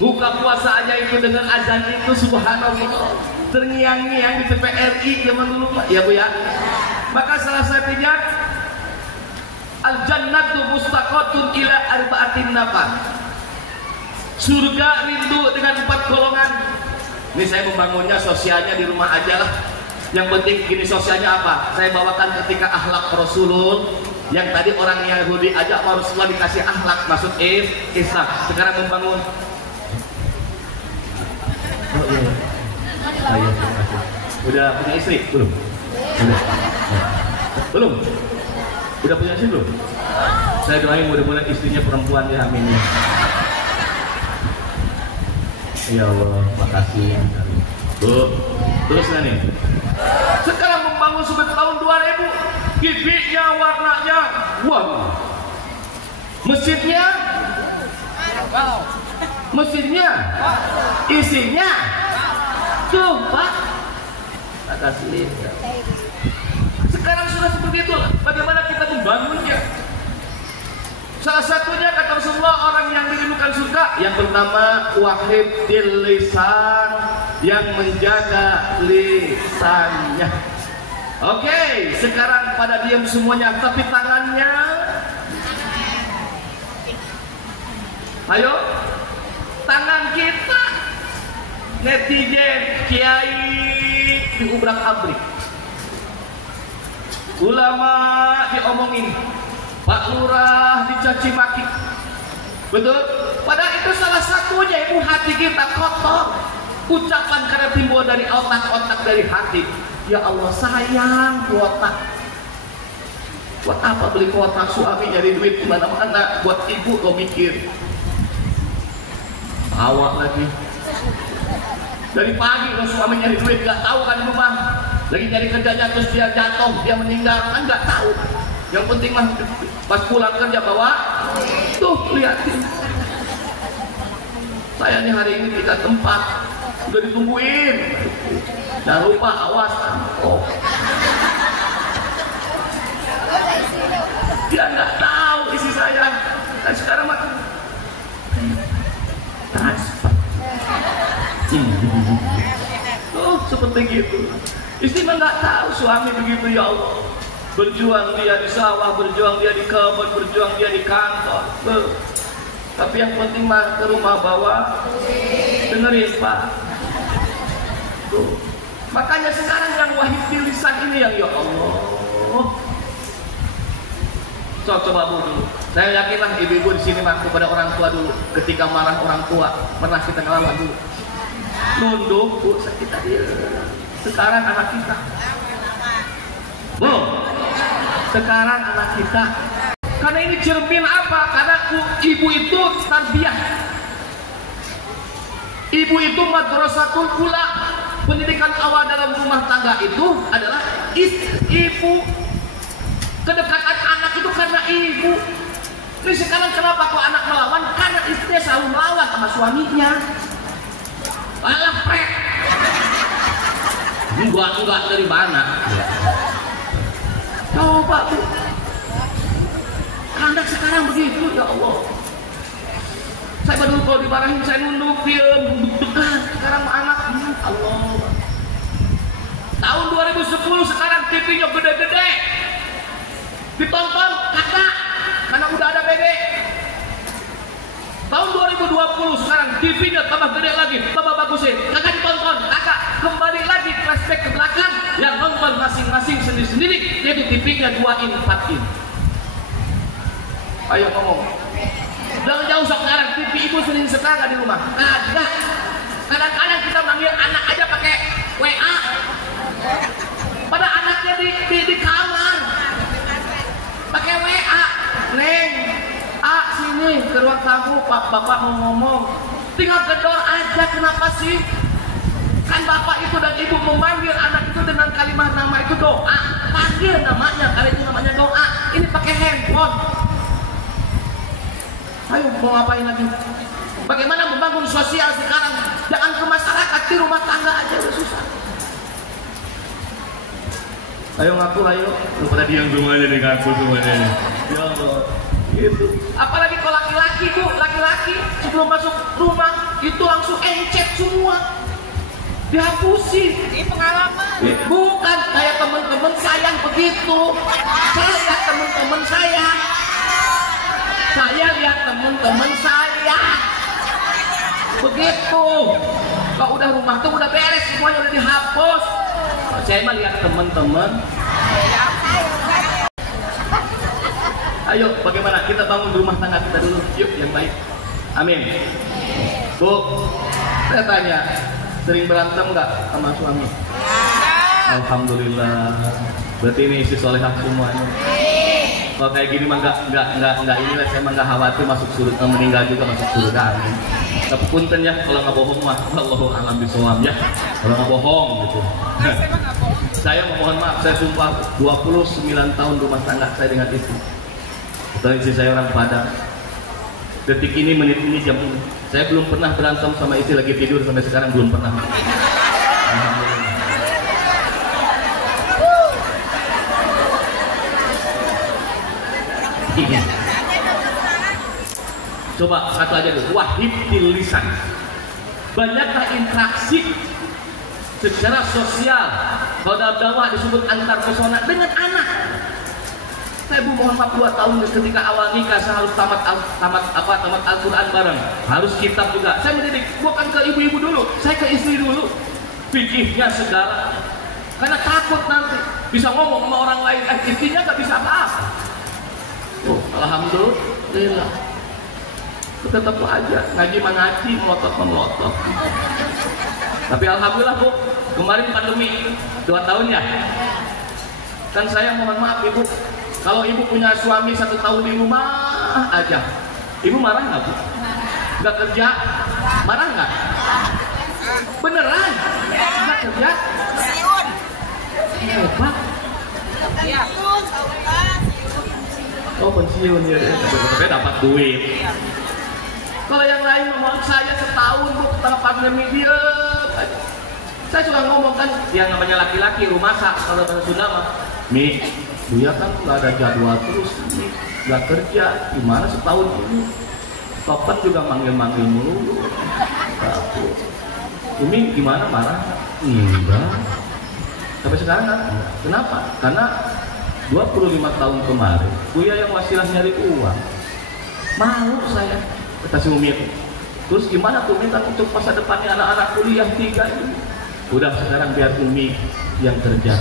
Buka puasa aja itu dengan azan itu subhanallah, terngiang-ngiang di TVRI zaman dulu ya Bu ya. Maka salah satunya al-jannatu mustaqatun ila arba'atin nafar. Surga rindu dengan 4 golongan. Ini saya membangunnya sosialnya di rumah aja lah. Yang penting gini, sosialnya apa? Saya bawakan ketika akhlak Rasulullah. Yang tadi orang Yahudi aja Rasulullah dikasih akhlak, maksud Islam. Sekarang membangun Udah punya istri? Belum? Udah. Belum? Udah punya istri belum? Saya doain mudah-mudahan istrinya perempuan ya, amin. Ya Allah, makasih. Bu, terus nih. Sekarang membangun seperti tahun 2000, bibitnya, warnanya, wah. Mesinnya, isinya, tuh Pak. Makasih. Sekarang sudah seperti itu. Bagaimana kita membangunnya? Salah satunya kata Rasulullah, orang yang dirindukan surga, yang pertama wahid lisan, yang menjaga lisannya. Oke, sekarang pada diam semuanya, tapi tangannya. Ayo, tangan kita netizen, kiai diubrak-abrik, ulama diomongin, Pak Lurah dicaci maki. Betul? Padahal itu salah satunya, ibu, hati kita kotor. Ucapan karena timbul dari otak-otak, dari hati. Ya Allah, sayang kuota. Buat apa beli kuota? Suami nyari duit kemana-mana. Buat ibu lo mikir. Awak lagi. Dari pagi lo suami nyari duit, gak tahu kan di rumah. Lagi nyari kerjanya terus dia jatuh, dia meninggal, kan gak tahu. Yang penting mah pas pulang kerja bawa, tuh lihatin. Saya nih hari ini tiga tempat, udah ditungguin. Jangan lupa awas. Oh. Dia nggak tahu isi saya. Dan sekarang mah transfer. Oh seperti gitu. Istri mah nggak tahu suami begitu, ya Allah. Berjuang dia di sawah, berjuang dia di kebun, berjuang dia di kantor. Tapi yang penting mah ke rumah bawa, dengerin Pak. Tuh. Makanya sekarang yang wahid lisan ini yang ya Allah. Coba Bu dulu. Saya yakinlah ibu-ibu di sini mah kepada orang tua dulu. Ketika marah orang tua, pernah kita ngelawan dulu. Nunduk Bu, kita dia. Sekarang anak kita. Bu, sekarang anak kita. Karena ini cermin apa? Karena ibu itu tarbiyah. Ibu itu madrasatul ula. Pendidikan awal dalam rumah tangga itu adalah ibu. Kedekatan anak itu karena ibu. Ini sekarang kenapa kok anak melawan? Karena istrinya selalu melawan sama suaminya. Alah prek. Enggak dari mana? Coba Bu. Anak sekarang begitu, ya Allah. Saya baru kalau dimarahin saya nunduk, diam, deg-degan. Sekarang anak, Allah. Tahun 2010 sekarang TV-nya gede-gede. Ditonton kakak, karena udah ada bebek. Tahun 2020 sekarang TV-nya tambah gede lagi, tambah bagusin. Kakak ditonton, kakak kembali lagi flashback ke belakang. Yang nonton masing-masing sendiri-sendiri, yaitu TV-nya 2 in 4 in. Ayo ngomong. Jangan jauh sekarang, TV ibu sering sekarang di rumah. Ada. Kadang-kadang kita manggil anak aja pakai WA. Pada anaknya di kamar. Pakai WA. Neng, sini ke ruang tamu, bapak mau ngomong. Tinggal gedor aja, kenapa sih? Kan bapak itu dan ibu memanggil anak itu dengan kalimat nama itu doa. Panggil namanya, kalau itu namanya doa. Ini pakai handphone. Ayo mau ngapain lagi? Bagaimana membangun sosial sekarang? Jangan ke masyarakat, di rumah tangga aja udah susah. Ayo ngaku, ayo. Lu pada diam semuanya nih, ngaku semuanya nih. Ya Allah. Gitu. Apalagi kalau laki-laki Bu, laki-laki sebelum masuk rumah itu langsung encet semua. Dihapusin. Ini pengalaman. Bukan kayak teman-teman saya begitu. Saya lihat teman-teman saya. Saya lihat teman-teman saya begitu. Kalau udah rumah tuh udah beres, semuanya udah dihapus. Saya mah lihat teman-teman. Ayo, bagaimana kita bangun rumah tangga kita dulu? Yuk, yang baik. Amin. Bu, saya tanya, sering berantem nggak sama suami? Alhamdulillah. Berarti ini isi solehah semuanya. Kalau kayak gini mah nggak ini lah, saya mah nggak khawatir masuk surga, meninggal juga masuk surga. Amin. Tapi punten ya kalau nggak bohong mah, Allahu a'lam bishawab ya. Kalau nggak bohong gitu. Saya mohon maaf, saya sumpah 29 tahun rumah tangga saya dengan istri. Betul, istri saya orang Padang. Detik ini, menit ini, jam ini, saya belum pernah berantem sama istri lagi tidur sampai sekarang, belum pernah. Coba satu aja dulu, wahib lisan. Banyaklah interaksi secara sosial. Kalau dalam dakwah disebut antar pesona dengan anak. Saya mohon maaf 2 tahun ketika awal nikah saya harus tamat Al-Quran bareng, harus kitab juga. Saya mendidik bukan ke ibu-ibu dulu, saya ke istri dulu. Fikihnya segala. Karena takut nanti bisa ngomong sama orang lain, intinya nggak bisa apa-apa. Oh, alhamdulillah. Tetap aja ngaji mengaji, melotot. Tapi alhamdulillah Bu, kemarin pandemi 2 tahun ya. Kan saya mohon maaf Ibu, kalau Ibu punya suami 1 tahun di rumah aja, Ibu marah nggak Bu? Nggak kerja, marah nggak? Beneran? Nggak kerja? Siun. Hebat. Ya. Oh pensiun ya, tapi dapat duit. Kalau yang lain ngomong saya setahun Bu, tengah pandemi dia. Saya suka ngomong kan, yang namanya laki-laki rumah masak kalau bahasa Sunda mah. Mi, Buya kan nggak ada jadwal terus, Mi nggak kerja, gimana setahun ini? Topan juga manggil-manggil mulu. Umi gimana, marah? Enggak. Sampai sekarang kan? Kenapa? Karena 25 tahun kemarin, Buya yang wasilah nyari uang. Malu saya, kata si Umi itu. Terus gimana tuh minta untuk masa depannya anak-anak kuliah 3 ini? Udah sekarang biar Umi yang kerja.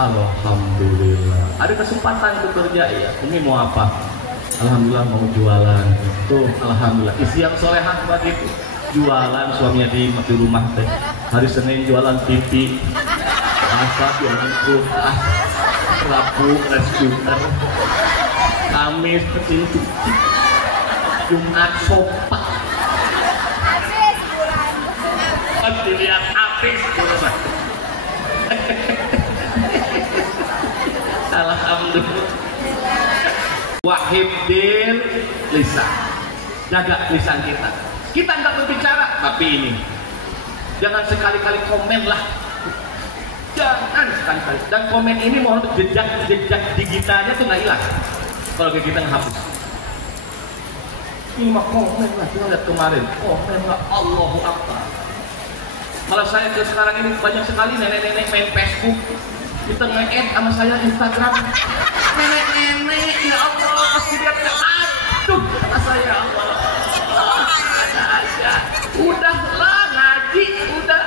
Alhamdulillah. Ada kesempatan untuk kerja ya. Umi mau apa? Alhamdulillah mau jualan. Tuh, alhamdulillah. Istri yang solehah begitu. Jualan, suaminya di rumah teh. Hari Senin jualan TV. Selasa jualan kulkas. Rabu skuter. Kamis mesin cuci. Jumat sopa. Dilihat habis. Alhamdulillah. Wahibdil lisan. Jaga lisan kita. Kita nggak berbicara, tapi ini jangan sekali-kali komen lah. Jangan sekali-kali. Dan komen ini mohon jejak digitalnya tuh nggak hilang. Kalau kita ngehapus. Ini mah komen lah. Kita lihat kemarin. Komen lah. Allahu Akbar. Malah saya ke sekarang ini banyak sekali nenek-nenek main Facebook. Kita nge-add sama saya Instagram. Nenek-nenek, ya Allah, pasti dia aduh, kata saya Allah. Ada. Udahlah ngaji, udah.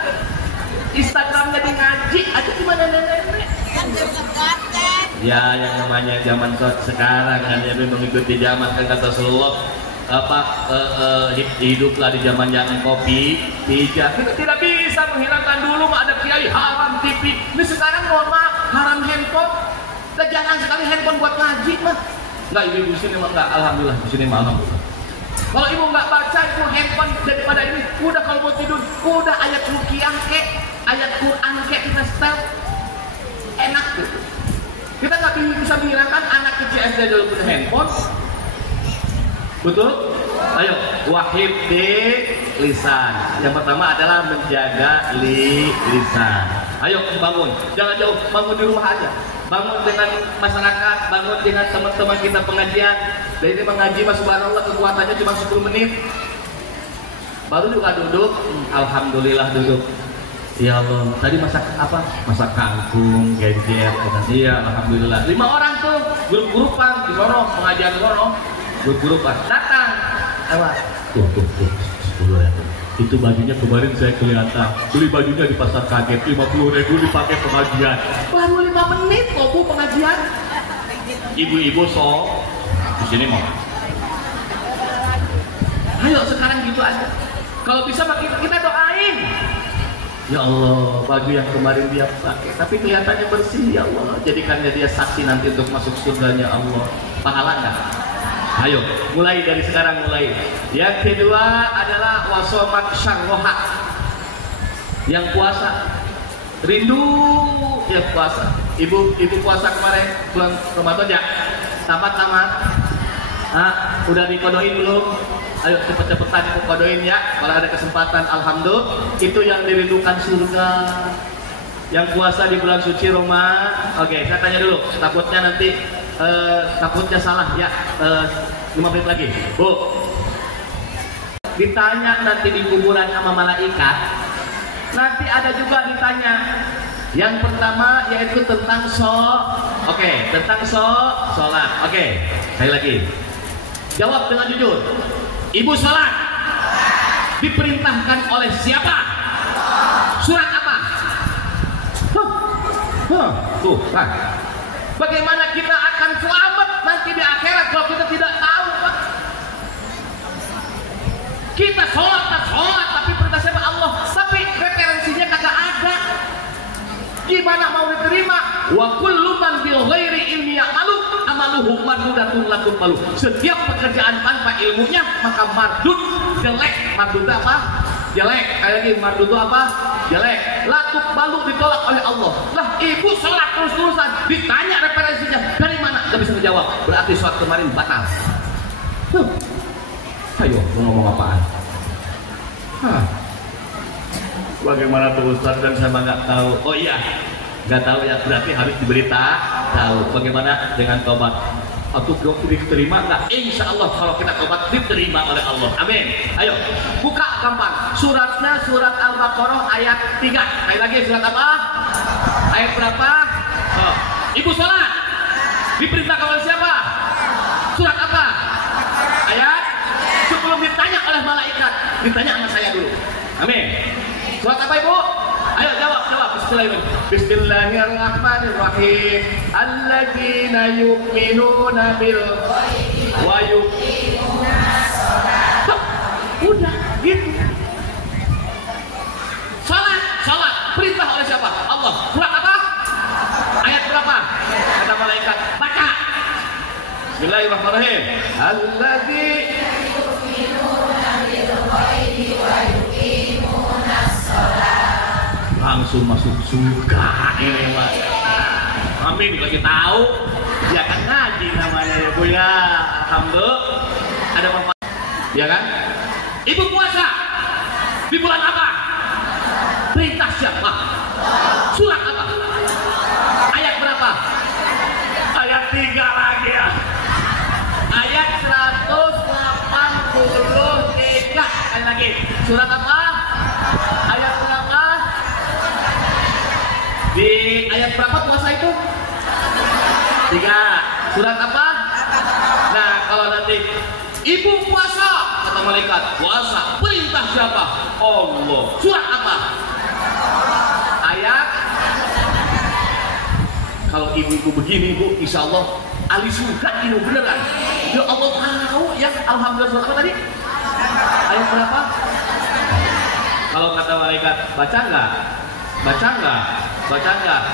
Instagramnya di ngaji, aja cuma nenek-nenek. Ya, yang namanya zaman sekarang kan ya mengikuti zaman kan kata Rasulullah. Hiduplah di zaman yang kopi tidak bisa menghilangkan dulu mah ada kiai haram TV. Ini sekarang mohon maaf haram handphone. Dan jangan sekali handphone buat ngaji mah. Enggak, ibu sini mah enggak, alhamdulillah di sini mah alhamdulillah. Kalau ibu enggak baca itu handphone daripada ini, udah kalau mau tidur, udah ayat ruqyah kek, ayat Quran kek kita setel. Enak gitu. Kita nggak bisa menghilangkan anak kecil SD dulu punya handphone. Betul? Ayo, wahib di lisan. Yang pertama adalah menjaga lisan. Ayo bangun, jangan jauh, bangun di rumah aja. Bangun dengan masyarakat, bangun dengan teman-teman kita pengajian. Dan ini mengaji mas subhanallah kekuatannya cuma 10 menit. Baru juga duduk, alhamdulillah duduk. Ya Allah, tadi masak apa? Masak kangkung, genjer, iya alhamdulillah. 5 orang tuh, grup-grupan di sono, pengajian sono. Grup-grupan datang, tuh, 10 ya. Itu bajunya kemarin saya kelihatan beli bajunya di pasar kaget 50.000 dipakai pengajian. Baru 5 menit kok Bu pengajian. Ibu-ibu sok di sini mau. Ayo sekarang gitu aja. Kalau bisa kita doain. Ya Allah, baju yang kemarin dia pakai tapi kelihatannya bersih, ya Allah, jadikannya dia saksi nanti untuk masuk surganya Allah. Pahala enggak? Ayo, mulai dari sekarang mulai. Yang kedua adalah wasomat syarroha. Yang puasa rindu yang puasa. Ibu puasa kemarin bulan Ramadan ya? Tamat. Udah dikodoin belum? Ayo cepet-cepetan kodoin ya, kalau ada kesempatan. Alhamdulillah, itu yang dirindukan surga. Yang puasa di bulan suci Roma. Oke, saya tanya dulu, takutnya salah ya. 5 menit lagi, Bu. Ditanya nanti di kuburan sama malaikat. Nanti ada juga ditanya. Yang pertama yaitu tentang sholat. Oke, sekali lagi. Jawab dengan jujur. Ibu sholat diperintahkan oleh siapa? Surat apa? Tuh, Pak. Bagaimana kita akan selamat nanti di akhirat kalau kita tidak tahu, Pak? Kita sholat tapi perintah siapa? Allah. Tapi referensinya kagak ada. Gimana mau diterima? Wa kullu man bil ghairi ilmi ya'malu amaluhu mardudatun lakum malu. Setiap pekerjaan tanpa ilmunya maka mardud, jelek. Mardud apa? Jelek. Kayak lagi mardud itu apa? Jelek. Latuk balu, ditolak oleh Allah. Lah ibu sholat terus-terusan ditanya referensinya dari mana? Gak bisa menjawab. Berarti sholat kemarin batal. Ayo, mau ngomong apaan? Bagaimana tuh Ustaz, dan saya nggak tahu. Oh iya, nggak tahu ya, berarti harus tahu. Bagaimana dengan tobat? Atau diterima nggak? Insya Allah kalau kita tobat diterima oleh Allah. Amin. Ayo, buka gampang. Suratnya surat Al-Baqarah ayat 3. Sekali lagi, surat apa? Ayat berapa? Oh. Ibu sholat diperintahkan oleh siapa? Surat apa? Ayat. Sebelum ditanya oleh malaikat, ditanya sama saya dulu. Amin. Surat apa ibu? Ayo jawab. Bismillahirrahmanirrahim. Alladzina yu'minuna bil ghaibi wa yuqimuna shalah. Udah gitu. Salat perintah oleh siapa? Allah. Surat apa? Ayat berapa? Kata malaikat, baca. Bismillahirrahmanirrahim. Alladzina yu'minuna bil ghaibi wa yuqimuna shalah. Langsung masuk surga ini, Mas. Amin, dikasih tahu. Dia akan ngaji namanya ya, Bu ya. Alhamdulillah. Ada manfaat. Ya kan? Ibu puasa di bulan apa? Perintah siapa? Surat apa? Ayat berapa? Ayat 3 lagi ya. Ayat 183. Sekali lagi. Surat apa? Ayat berapa? Di ayat berapa puasa itu? 3. Surat apa? Nah, kalau nanti ibu puasa, kata malaikat, puasa. Perintah siapa? Allah. Surat apa? Ayat. Kalau ibu-ibu begini, Bu, insya Allah ahli surga ini beneran. Ya Allah tahu ya. Alhamdulillah. Surat apa tadi? Ayat berapa? Kalau kata malaikat, baca nggak?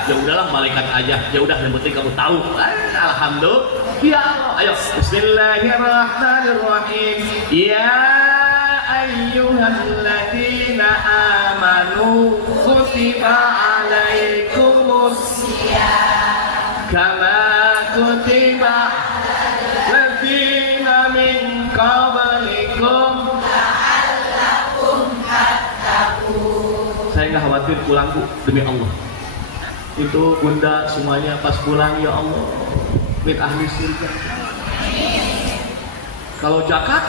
Ya udahlah, malaikat aja. Ya udah, yang penting kamu tahu. Alhamdulillah. Ya Allah. Ayo. Bismillahirrahmanirrahim. Ya ayyuhalladzina amanu kutiba alaikumusiyam kama kutiba ladzina min qablikum la'allakum tattaqun. Saya nggak khawatir pulang, Bu, demi Allah. Itu bunda semuanya pas pulang, ya Allah, min ahli surga. Kalau zakat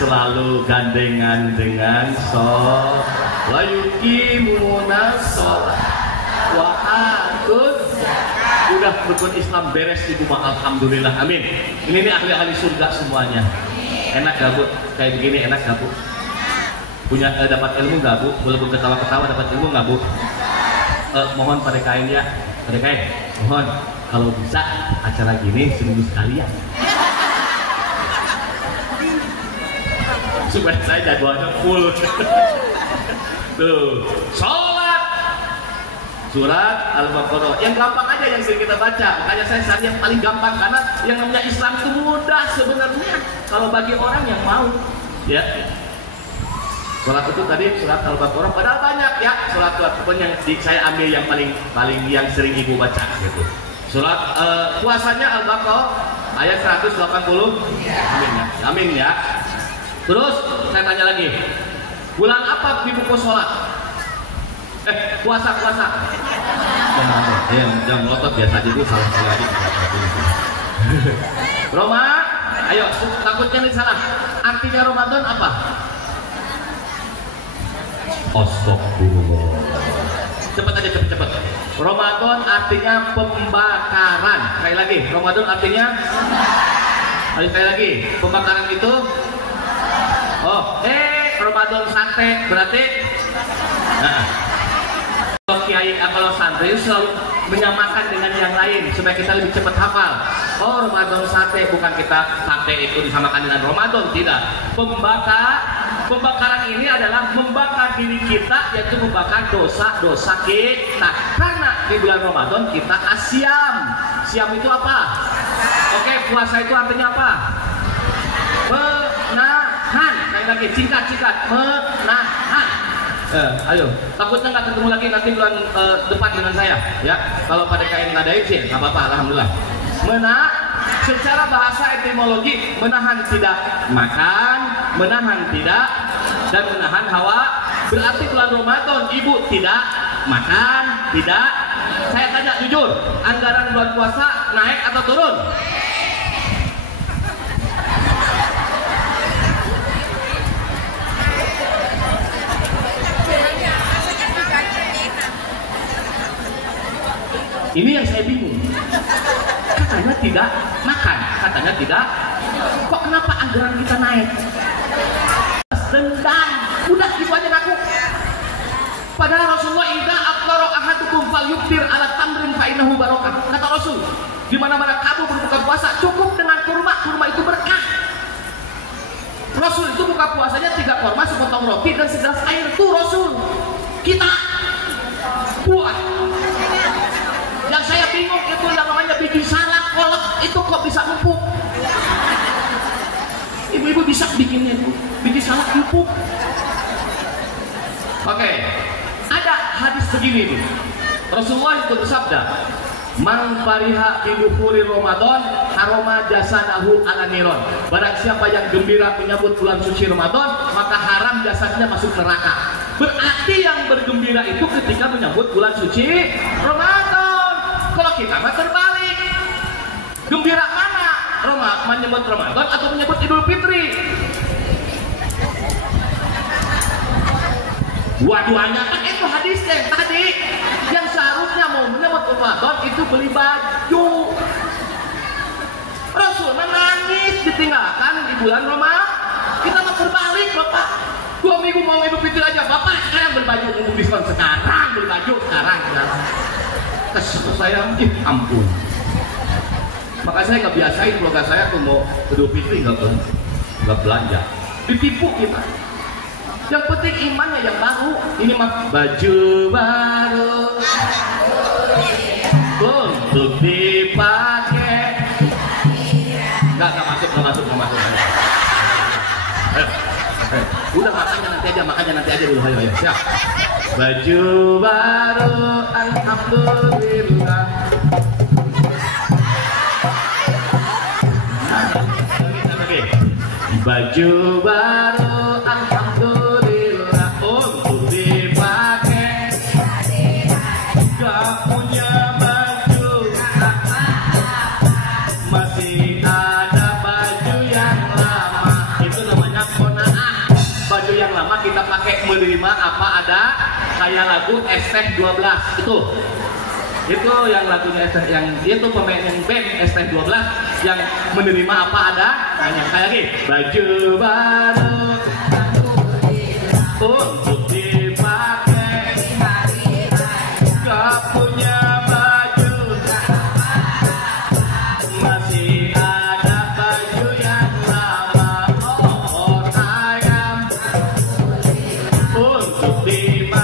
selalu gandengan dengan sholat. Wa yuqimuna sholat wa atuz zakat. Udah rukun Islam beres di rumah, alhamdulillah. Amin. Ini ahli-ahli surga semuanya. Enak gak, Bu? Kayak begini enak gak, Bu? Punya dapat ilmu gak, Bu? Walaupun ketawa-ketawa dapat ilmu gak, Bu? Mohon pada kain ya, pada kain. Mohon kalau bisa acara gini seminggu sekali ya. Supaya saya jadwalnya full. Tuh, sholat surat Al-Baqarah yang gampang aja yang sering kita baca. Makanya saya cari yang paling gampang karena yang namanya Islam itu mudah sebenarnya kalau bagi orang yang mau ya. Sholat itu tadi surat Al-Baqarah padahal banyak ya surat-surat yang saya ambil yang paling yang sering ibu baca gitu. Surat puasanya Al-Baqarah ayat 180. Amin ya. Amin ya. Terus saya tanya lagi. Bulan apa ibu sholat? Puasa. Jangan melotot biasa aja itu salah lagi. Roma, ayo takutnya nih salah. Artinya Ramadan apa? Astagfirullah. Cepat aja cepet. Ramadan artinya pembakaran. Sekali lagi, Ramadan artinya ayo sekali lagi, pembakaran itu Ramadan sate berarti kalau kiai kalau santri selalu menyamakan dengan yang lain supaya kita lebih cepat hafal. Oh, Ramadan sate, bukan kita sate itu disamakan dengan Ramadan, tidak. Pembakaran ini adalah membakar diri kita, yaitu membakar dosa-dosa kita. Karena di bulan Ramadan kita asyam. Siam itu apa? Oke, puasa itu artinya apa? Menahan. Sekali lagi, singkat. Menahan. Ayo, takutnya nggak ketemu lagi nanti bulan depan dengan saya, ya. Kalau pada KM ngadain sih, nggak apa-apa, alhamdulillah. Secara bahasa etimologi, menahan tidak makan, menahan tidak, dan menahan hawa. Berarti bulan Ramadan ibu tidak makan, tidak. Saya tanya jujur, anggaran bulan puasa naik atau turun? Ini yang saya bingung. Katanya tidak makan, katanya tidak. Kok kenapa anggaran kita naik? Dendam, udah gitu aja ngaku. Padahal Rasulullah idza aqara ahadukum falyuktir ala tamrin fa innahu barokah. Kata Rasul, di mana-mana kamu berbuka puasa cukup dengan kurma itu berkah. Rasul itu buka puasanya 3 kurma, sepotong roti dan segelas air. Itu Rasul. Kita buat. Yang saya bingung itu yang namanya biji salak kolak itu kok bisa empuk. Ibu-ibu bisa bikinnya itu biji salak empuk. Oke, ada hadis begini nih. Rasulullah itu bersabda, "Man fariha bi dukhuli Ramadan harama jasadahu ala niron." Barang siapa yang gembira menyambut bulan suci Ramadan, maka haram jasadnya masuk neraka. Berarti yang bergembira itu ketika menyambut bulan suci Ramadan. Kalau kita mah terbalik. Gembira mana? Menyebut Ramadan atau menyebut Idul Fitri? Dua-duanya kan itu hadisnya tadi. Yang seharusnya mau menyebut Ramadan itu beli baju. Rasul menangis ditinggalkan di bulan Ramadan. Kita mah terbalik, Bapak. 2 minggu mau Idul Fitri aja, Bapak sekarang berbaju umum diskon sekarang, beli baju sekarang. Kesel saya, ampun. Makanya saya nggak biasain keluarga saya tuh mau Idul Fitri nggak belanja, ditipu kita. Yang penting imannya yang baru. Ini mah baju baru untuk dipakai. Nggak masuk. Udah makannya nanti aja dulu. Ayo siap. Baju baru, alhamdulillah. Baju baru, alhamdulillah, untuk dipakai. Gak punya baju, masih ada baju yang lama. Itu namanya kona'ah. Baju yang lama kita pakai menerima apa ada. Kayak lagu ST12 itu yang lagunya ST, yang dia tuh pemain yang band ST12 yang menerima apa ada. Hanya kayak lagi baju baru untuk dipakai. Gak punya baju, masih ada baju yang lama. Oh sayang untuk dipakai.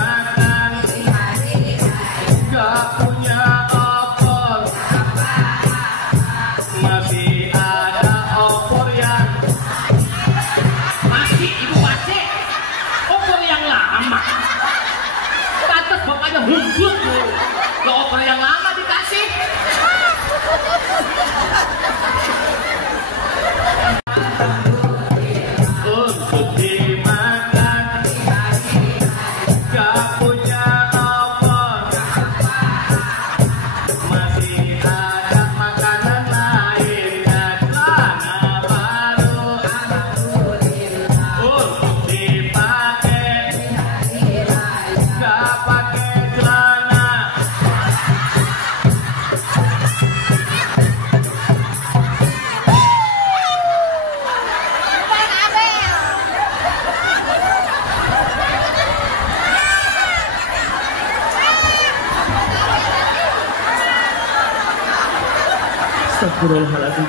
Astagfirullahaladzim.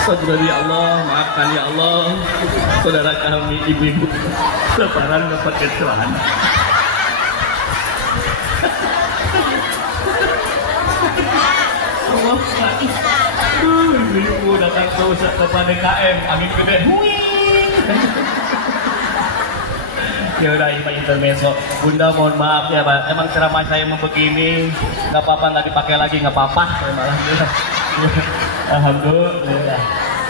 Astagfirullah ya Allah, maafkan ya Allah. Saudara kami, ibu-ibu, lebaran nggak pakai celana. Allah, ibu datang ke usah kepada KM, angin gede. Ya udah, ini intermezzo. Bunda mohon maaf ya, Pak. Emang ceramah saya mau begini, nggak apa-apa, nggak dipakai lagi, nggak apa-apa. Alhamdulillah.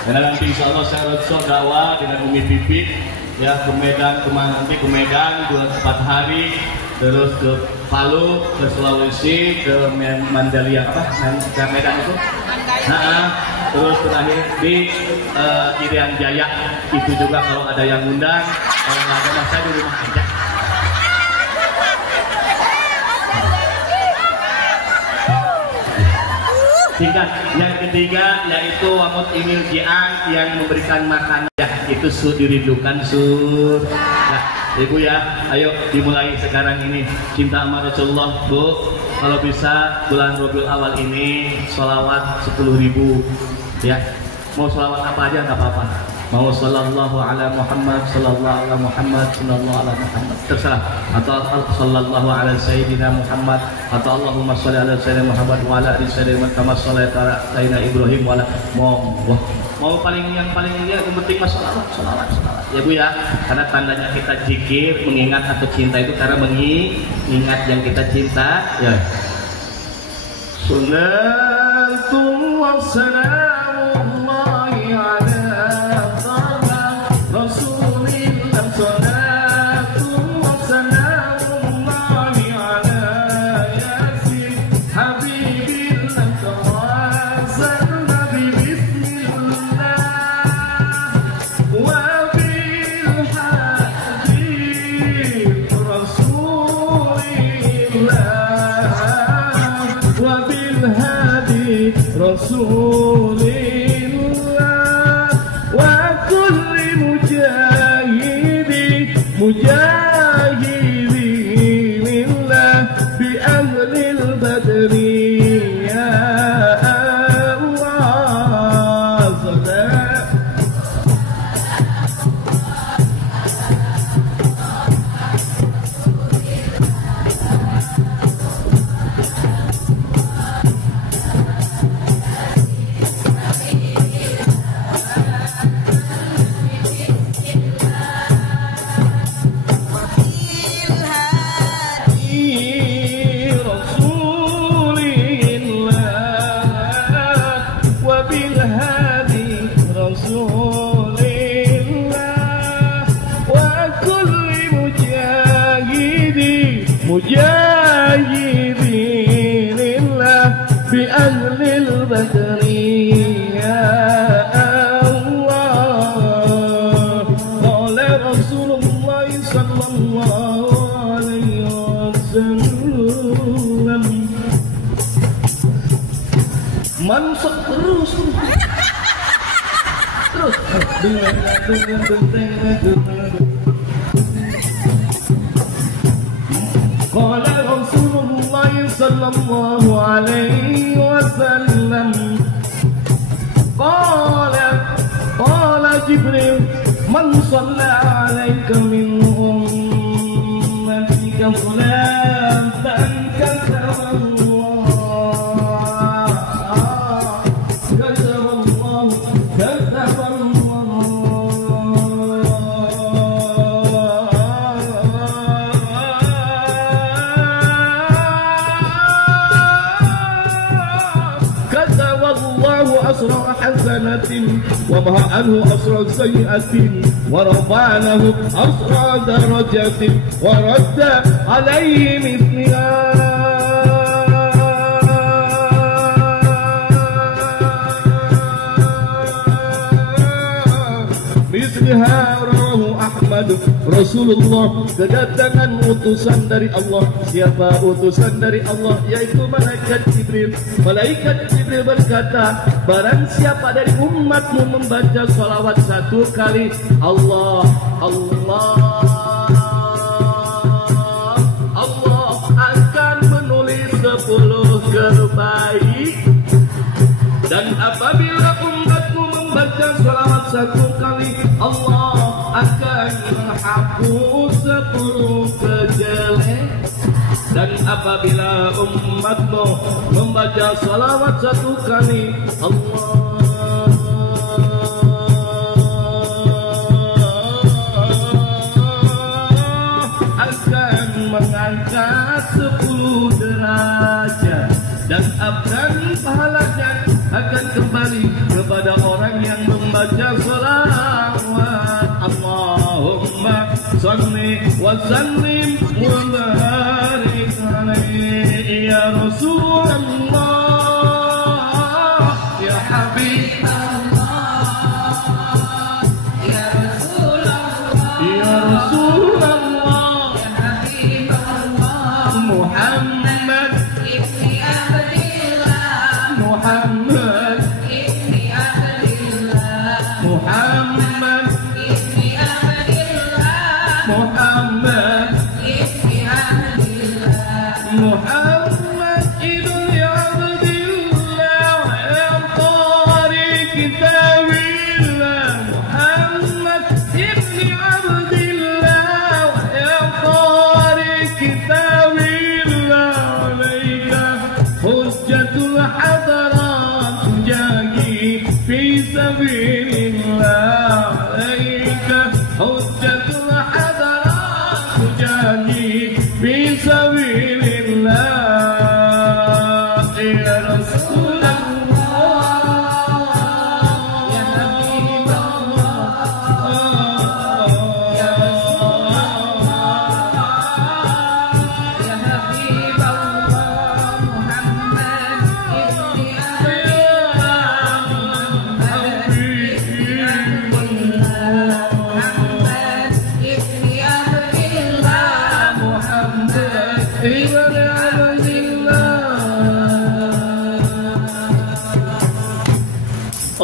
Dan nanti insya Allah saya langsung dakwah dengan Umi Pipi ya ke Medan, nanti ke Medan 4 hari, terus ke Palu, ke Sulawesi, ke Mandalia apa? Ke Medan itu. Nah, terus terakhir di Irian Jaya. Itu juga kalau ada yang undang, kalau nggak ada masa di rumah aja. Singkat, yang ketiga yaitu Wamut Imil Jiang yang memberikan makanan ya, itu dirindukan nah, ibu ya, ayo dimulai sekarang ini cinta sama Rasulullah Bu. Kalau bisa bulan Rabiul Awal ini sholawat 10.000 ya, mau sholawat apa aja nggak apa-apa, mau sallallahu ala Muhammad, sallallahu ala Muhammad, sallallahu ala Muhammad, terserah, atau sallallahu ala Sayyidina Muhammad, atau Allahumma sholli ala Sayyidina Muhammad wa ala ali Sayyidina Muhammad kama shallaita ala Sayyidina Ibrahim wa ala mau yang paling ini yang penting mas sholawat ya Bu ya, karena tandanya kita zikir mengingat atau cinta itu karena mengingat yang kita cinta ya. Salatu wassalamullahi ala Rasulillah, salatu wassalamullahi ala Yasin Habibillah, tawasal Nabi bismillah wa bil hadith Rasulillah wa bil hadith Rasulillah wa kulli mujahidillah bi ahlil badri ya Allah salam. Mujahidillah bi ahlil badri ya Allah. Qala Rasulullah sallallahu alaihi wasallam mansuk terus Qala Rasulullah sallallahu alaihi wasallam Qala Jibril man shalla alayka min ummatika salatan أسرع حسنة ومها عنه أسرع سيئة ورفع له أسرع درجة ورد عليه مثلها رواه أحمد. Rasulullah kedatangan utusan dari Allah. Siapa utusan dari Allah? Yaitu malaikat Jibril. Malaikat Jibril berkata, barang siapa dari umatmu membaca salawat 1 kali, Allah akan menulis 10 kebaikan menghapus 10 kejelekan. Dan apabila umatmu membaca salawat 1 kali, Allah akan mengangkat 10 derajat, dan pahalanya akan kembali kepada orang yang membaca salawat. Allahumma salli wa sallim wa barik alaihi ya Rasulullah ya Habiballah ya Rasulullah ya Rasulullah ya Habiballah Muhammad ibni Abdillah Muhammad ibni Abdillah Muhammad ibni Abdillah Muhammad ibni Abdillah Muhammad ibni Abdillah ya qari kitabillah Muhammad ibni Abdillah ya qari kitabillah alaika hujjatul hadarat jagi fi sabilillah alaika hujjatul hadarat jagi fi sabilillah ya Rasulullah ya Habiballah ya Rasulullah ya Habiballah Muhammad ibni Abdillah Muhammad ibni Abdillah Muhammad ibni Abdillah Muhammad ibni Abdillah.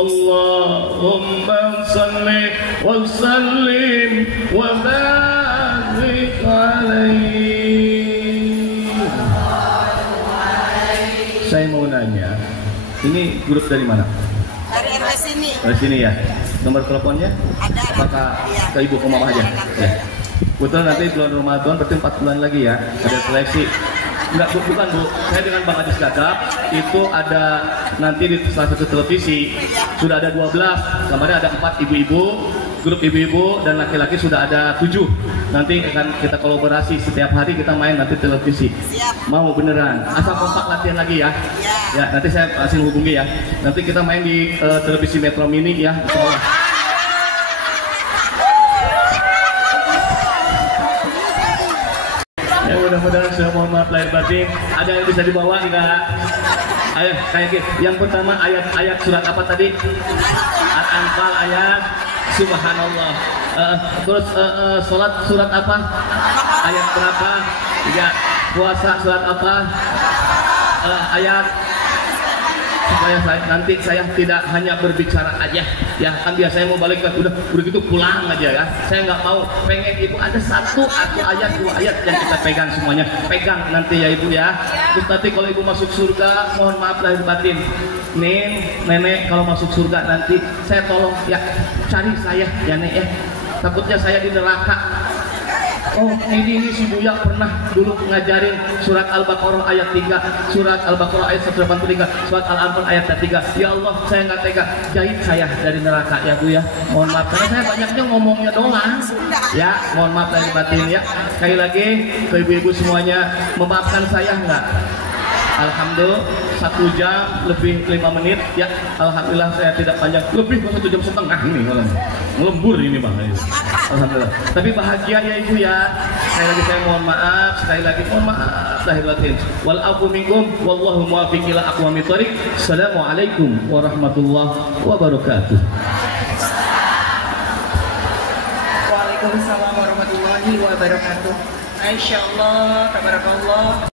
Allahumma salli wa sallim wa barik alaihi. Saya mau nanya, ini grup dari mana? Dari RW sini. Dari sini ya. Nomor teleponnya? Ada. Apakah Iya. ke ibu ke mama aja? Ya. Betul, nanti bulan Ramadan berarti 4 bulan lagi ya. Ada seleksi. Enggak, bukan Bu. Saya dengan Bang Adis Gagap itu ada nanti di salah satu televisi sudah ada 12. Kemarin ada 4 ibu-ibu, grup ibu-ibu dan laki-laki sudah ada 7. Nanti akan kita kolaborasi setiap hari kita main nanti televisi. Siap. Mau beneran? Asal kompak latihan lagi ya. Ya, nanti saya kasih hubungi ya. Nanti kita main di televisi Metro Mini ya. Insyaallah. Ya mudah-mudahan saya mohon maaf lahir batin. Ada yang bisa dibawa enggak? Ayo, kayak gitu. Yang pertama ayat surat apa tadi? Al-Anfal ayat Subhanallah. Terus sholat surat apa? Ayat berapa? Ya, puasa surat apa? Ayat supaya nanti saya tidak hanya berbicara aja ya, kan biasanya mau balik udah gitu pulang aja ya. Saya nggak mau, pengen ibu ada satu ayat 2 ayat yang kita pegang semuanya, pegang nanti ya ibu ya. Terus nanti kalau ibu masuk surga, mohon maaf lahir batin, nenek kalau masuk surga nanti saya tolong ya cari saya ya nek ya, takutnya saya di neraka. Oh ini si Buya pernah dulu ngajarin surat Al-Baqarah ayat 3, surat Al-Baqarah ayat 183, surat Al-Anfal ayat 3. Ya Allah, saya nggak tega, jahit saya dari neraka ya Bu ya. Mohon maaf karena saya banyaknya ngomongnya doang. Ya, mohon maaf dari batin ya. Sekali lagi ke ibu-ibu semuanya, memaafkan saya nggak? Alhamdulillah 1 jam lebih 5 menit ya. Alhamdulillah saya tidak panjang, lebih 1 jam setengah ini malam. Ngelembur ini Bang. Alhamdulillah. Tapi bahagia ya Ibu ya. Sekali lagi saya mohon maaf, sekali lagi mohon maaf lahir batin. Wal afu minkum wallahu muwaffiq ila aqwamit thoriq. Assalamualaikum warahmatullahi wabarakatuh. Waalaikumsalam warahmatullahi wabarakatuh. Insyaallah, tabarakallah.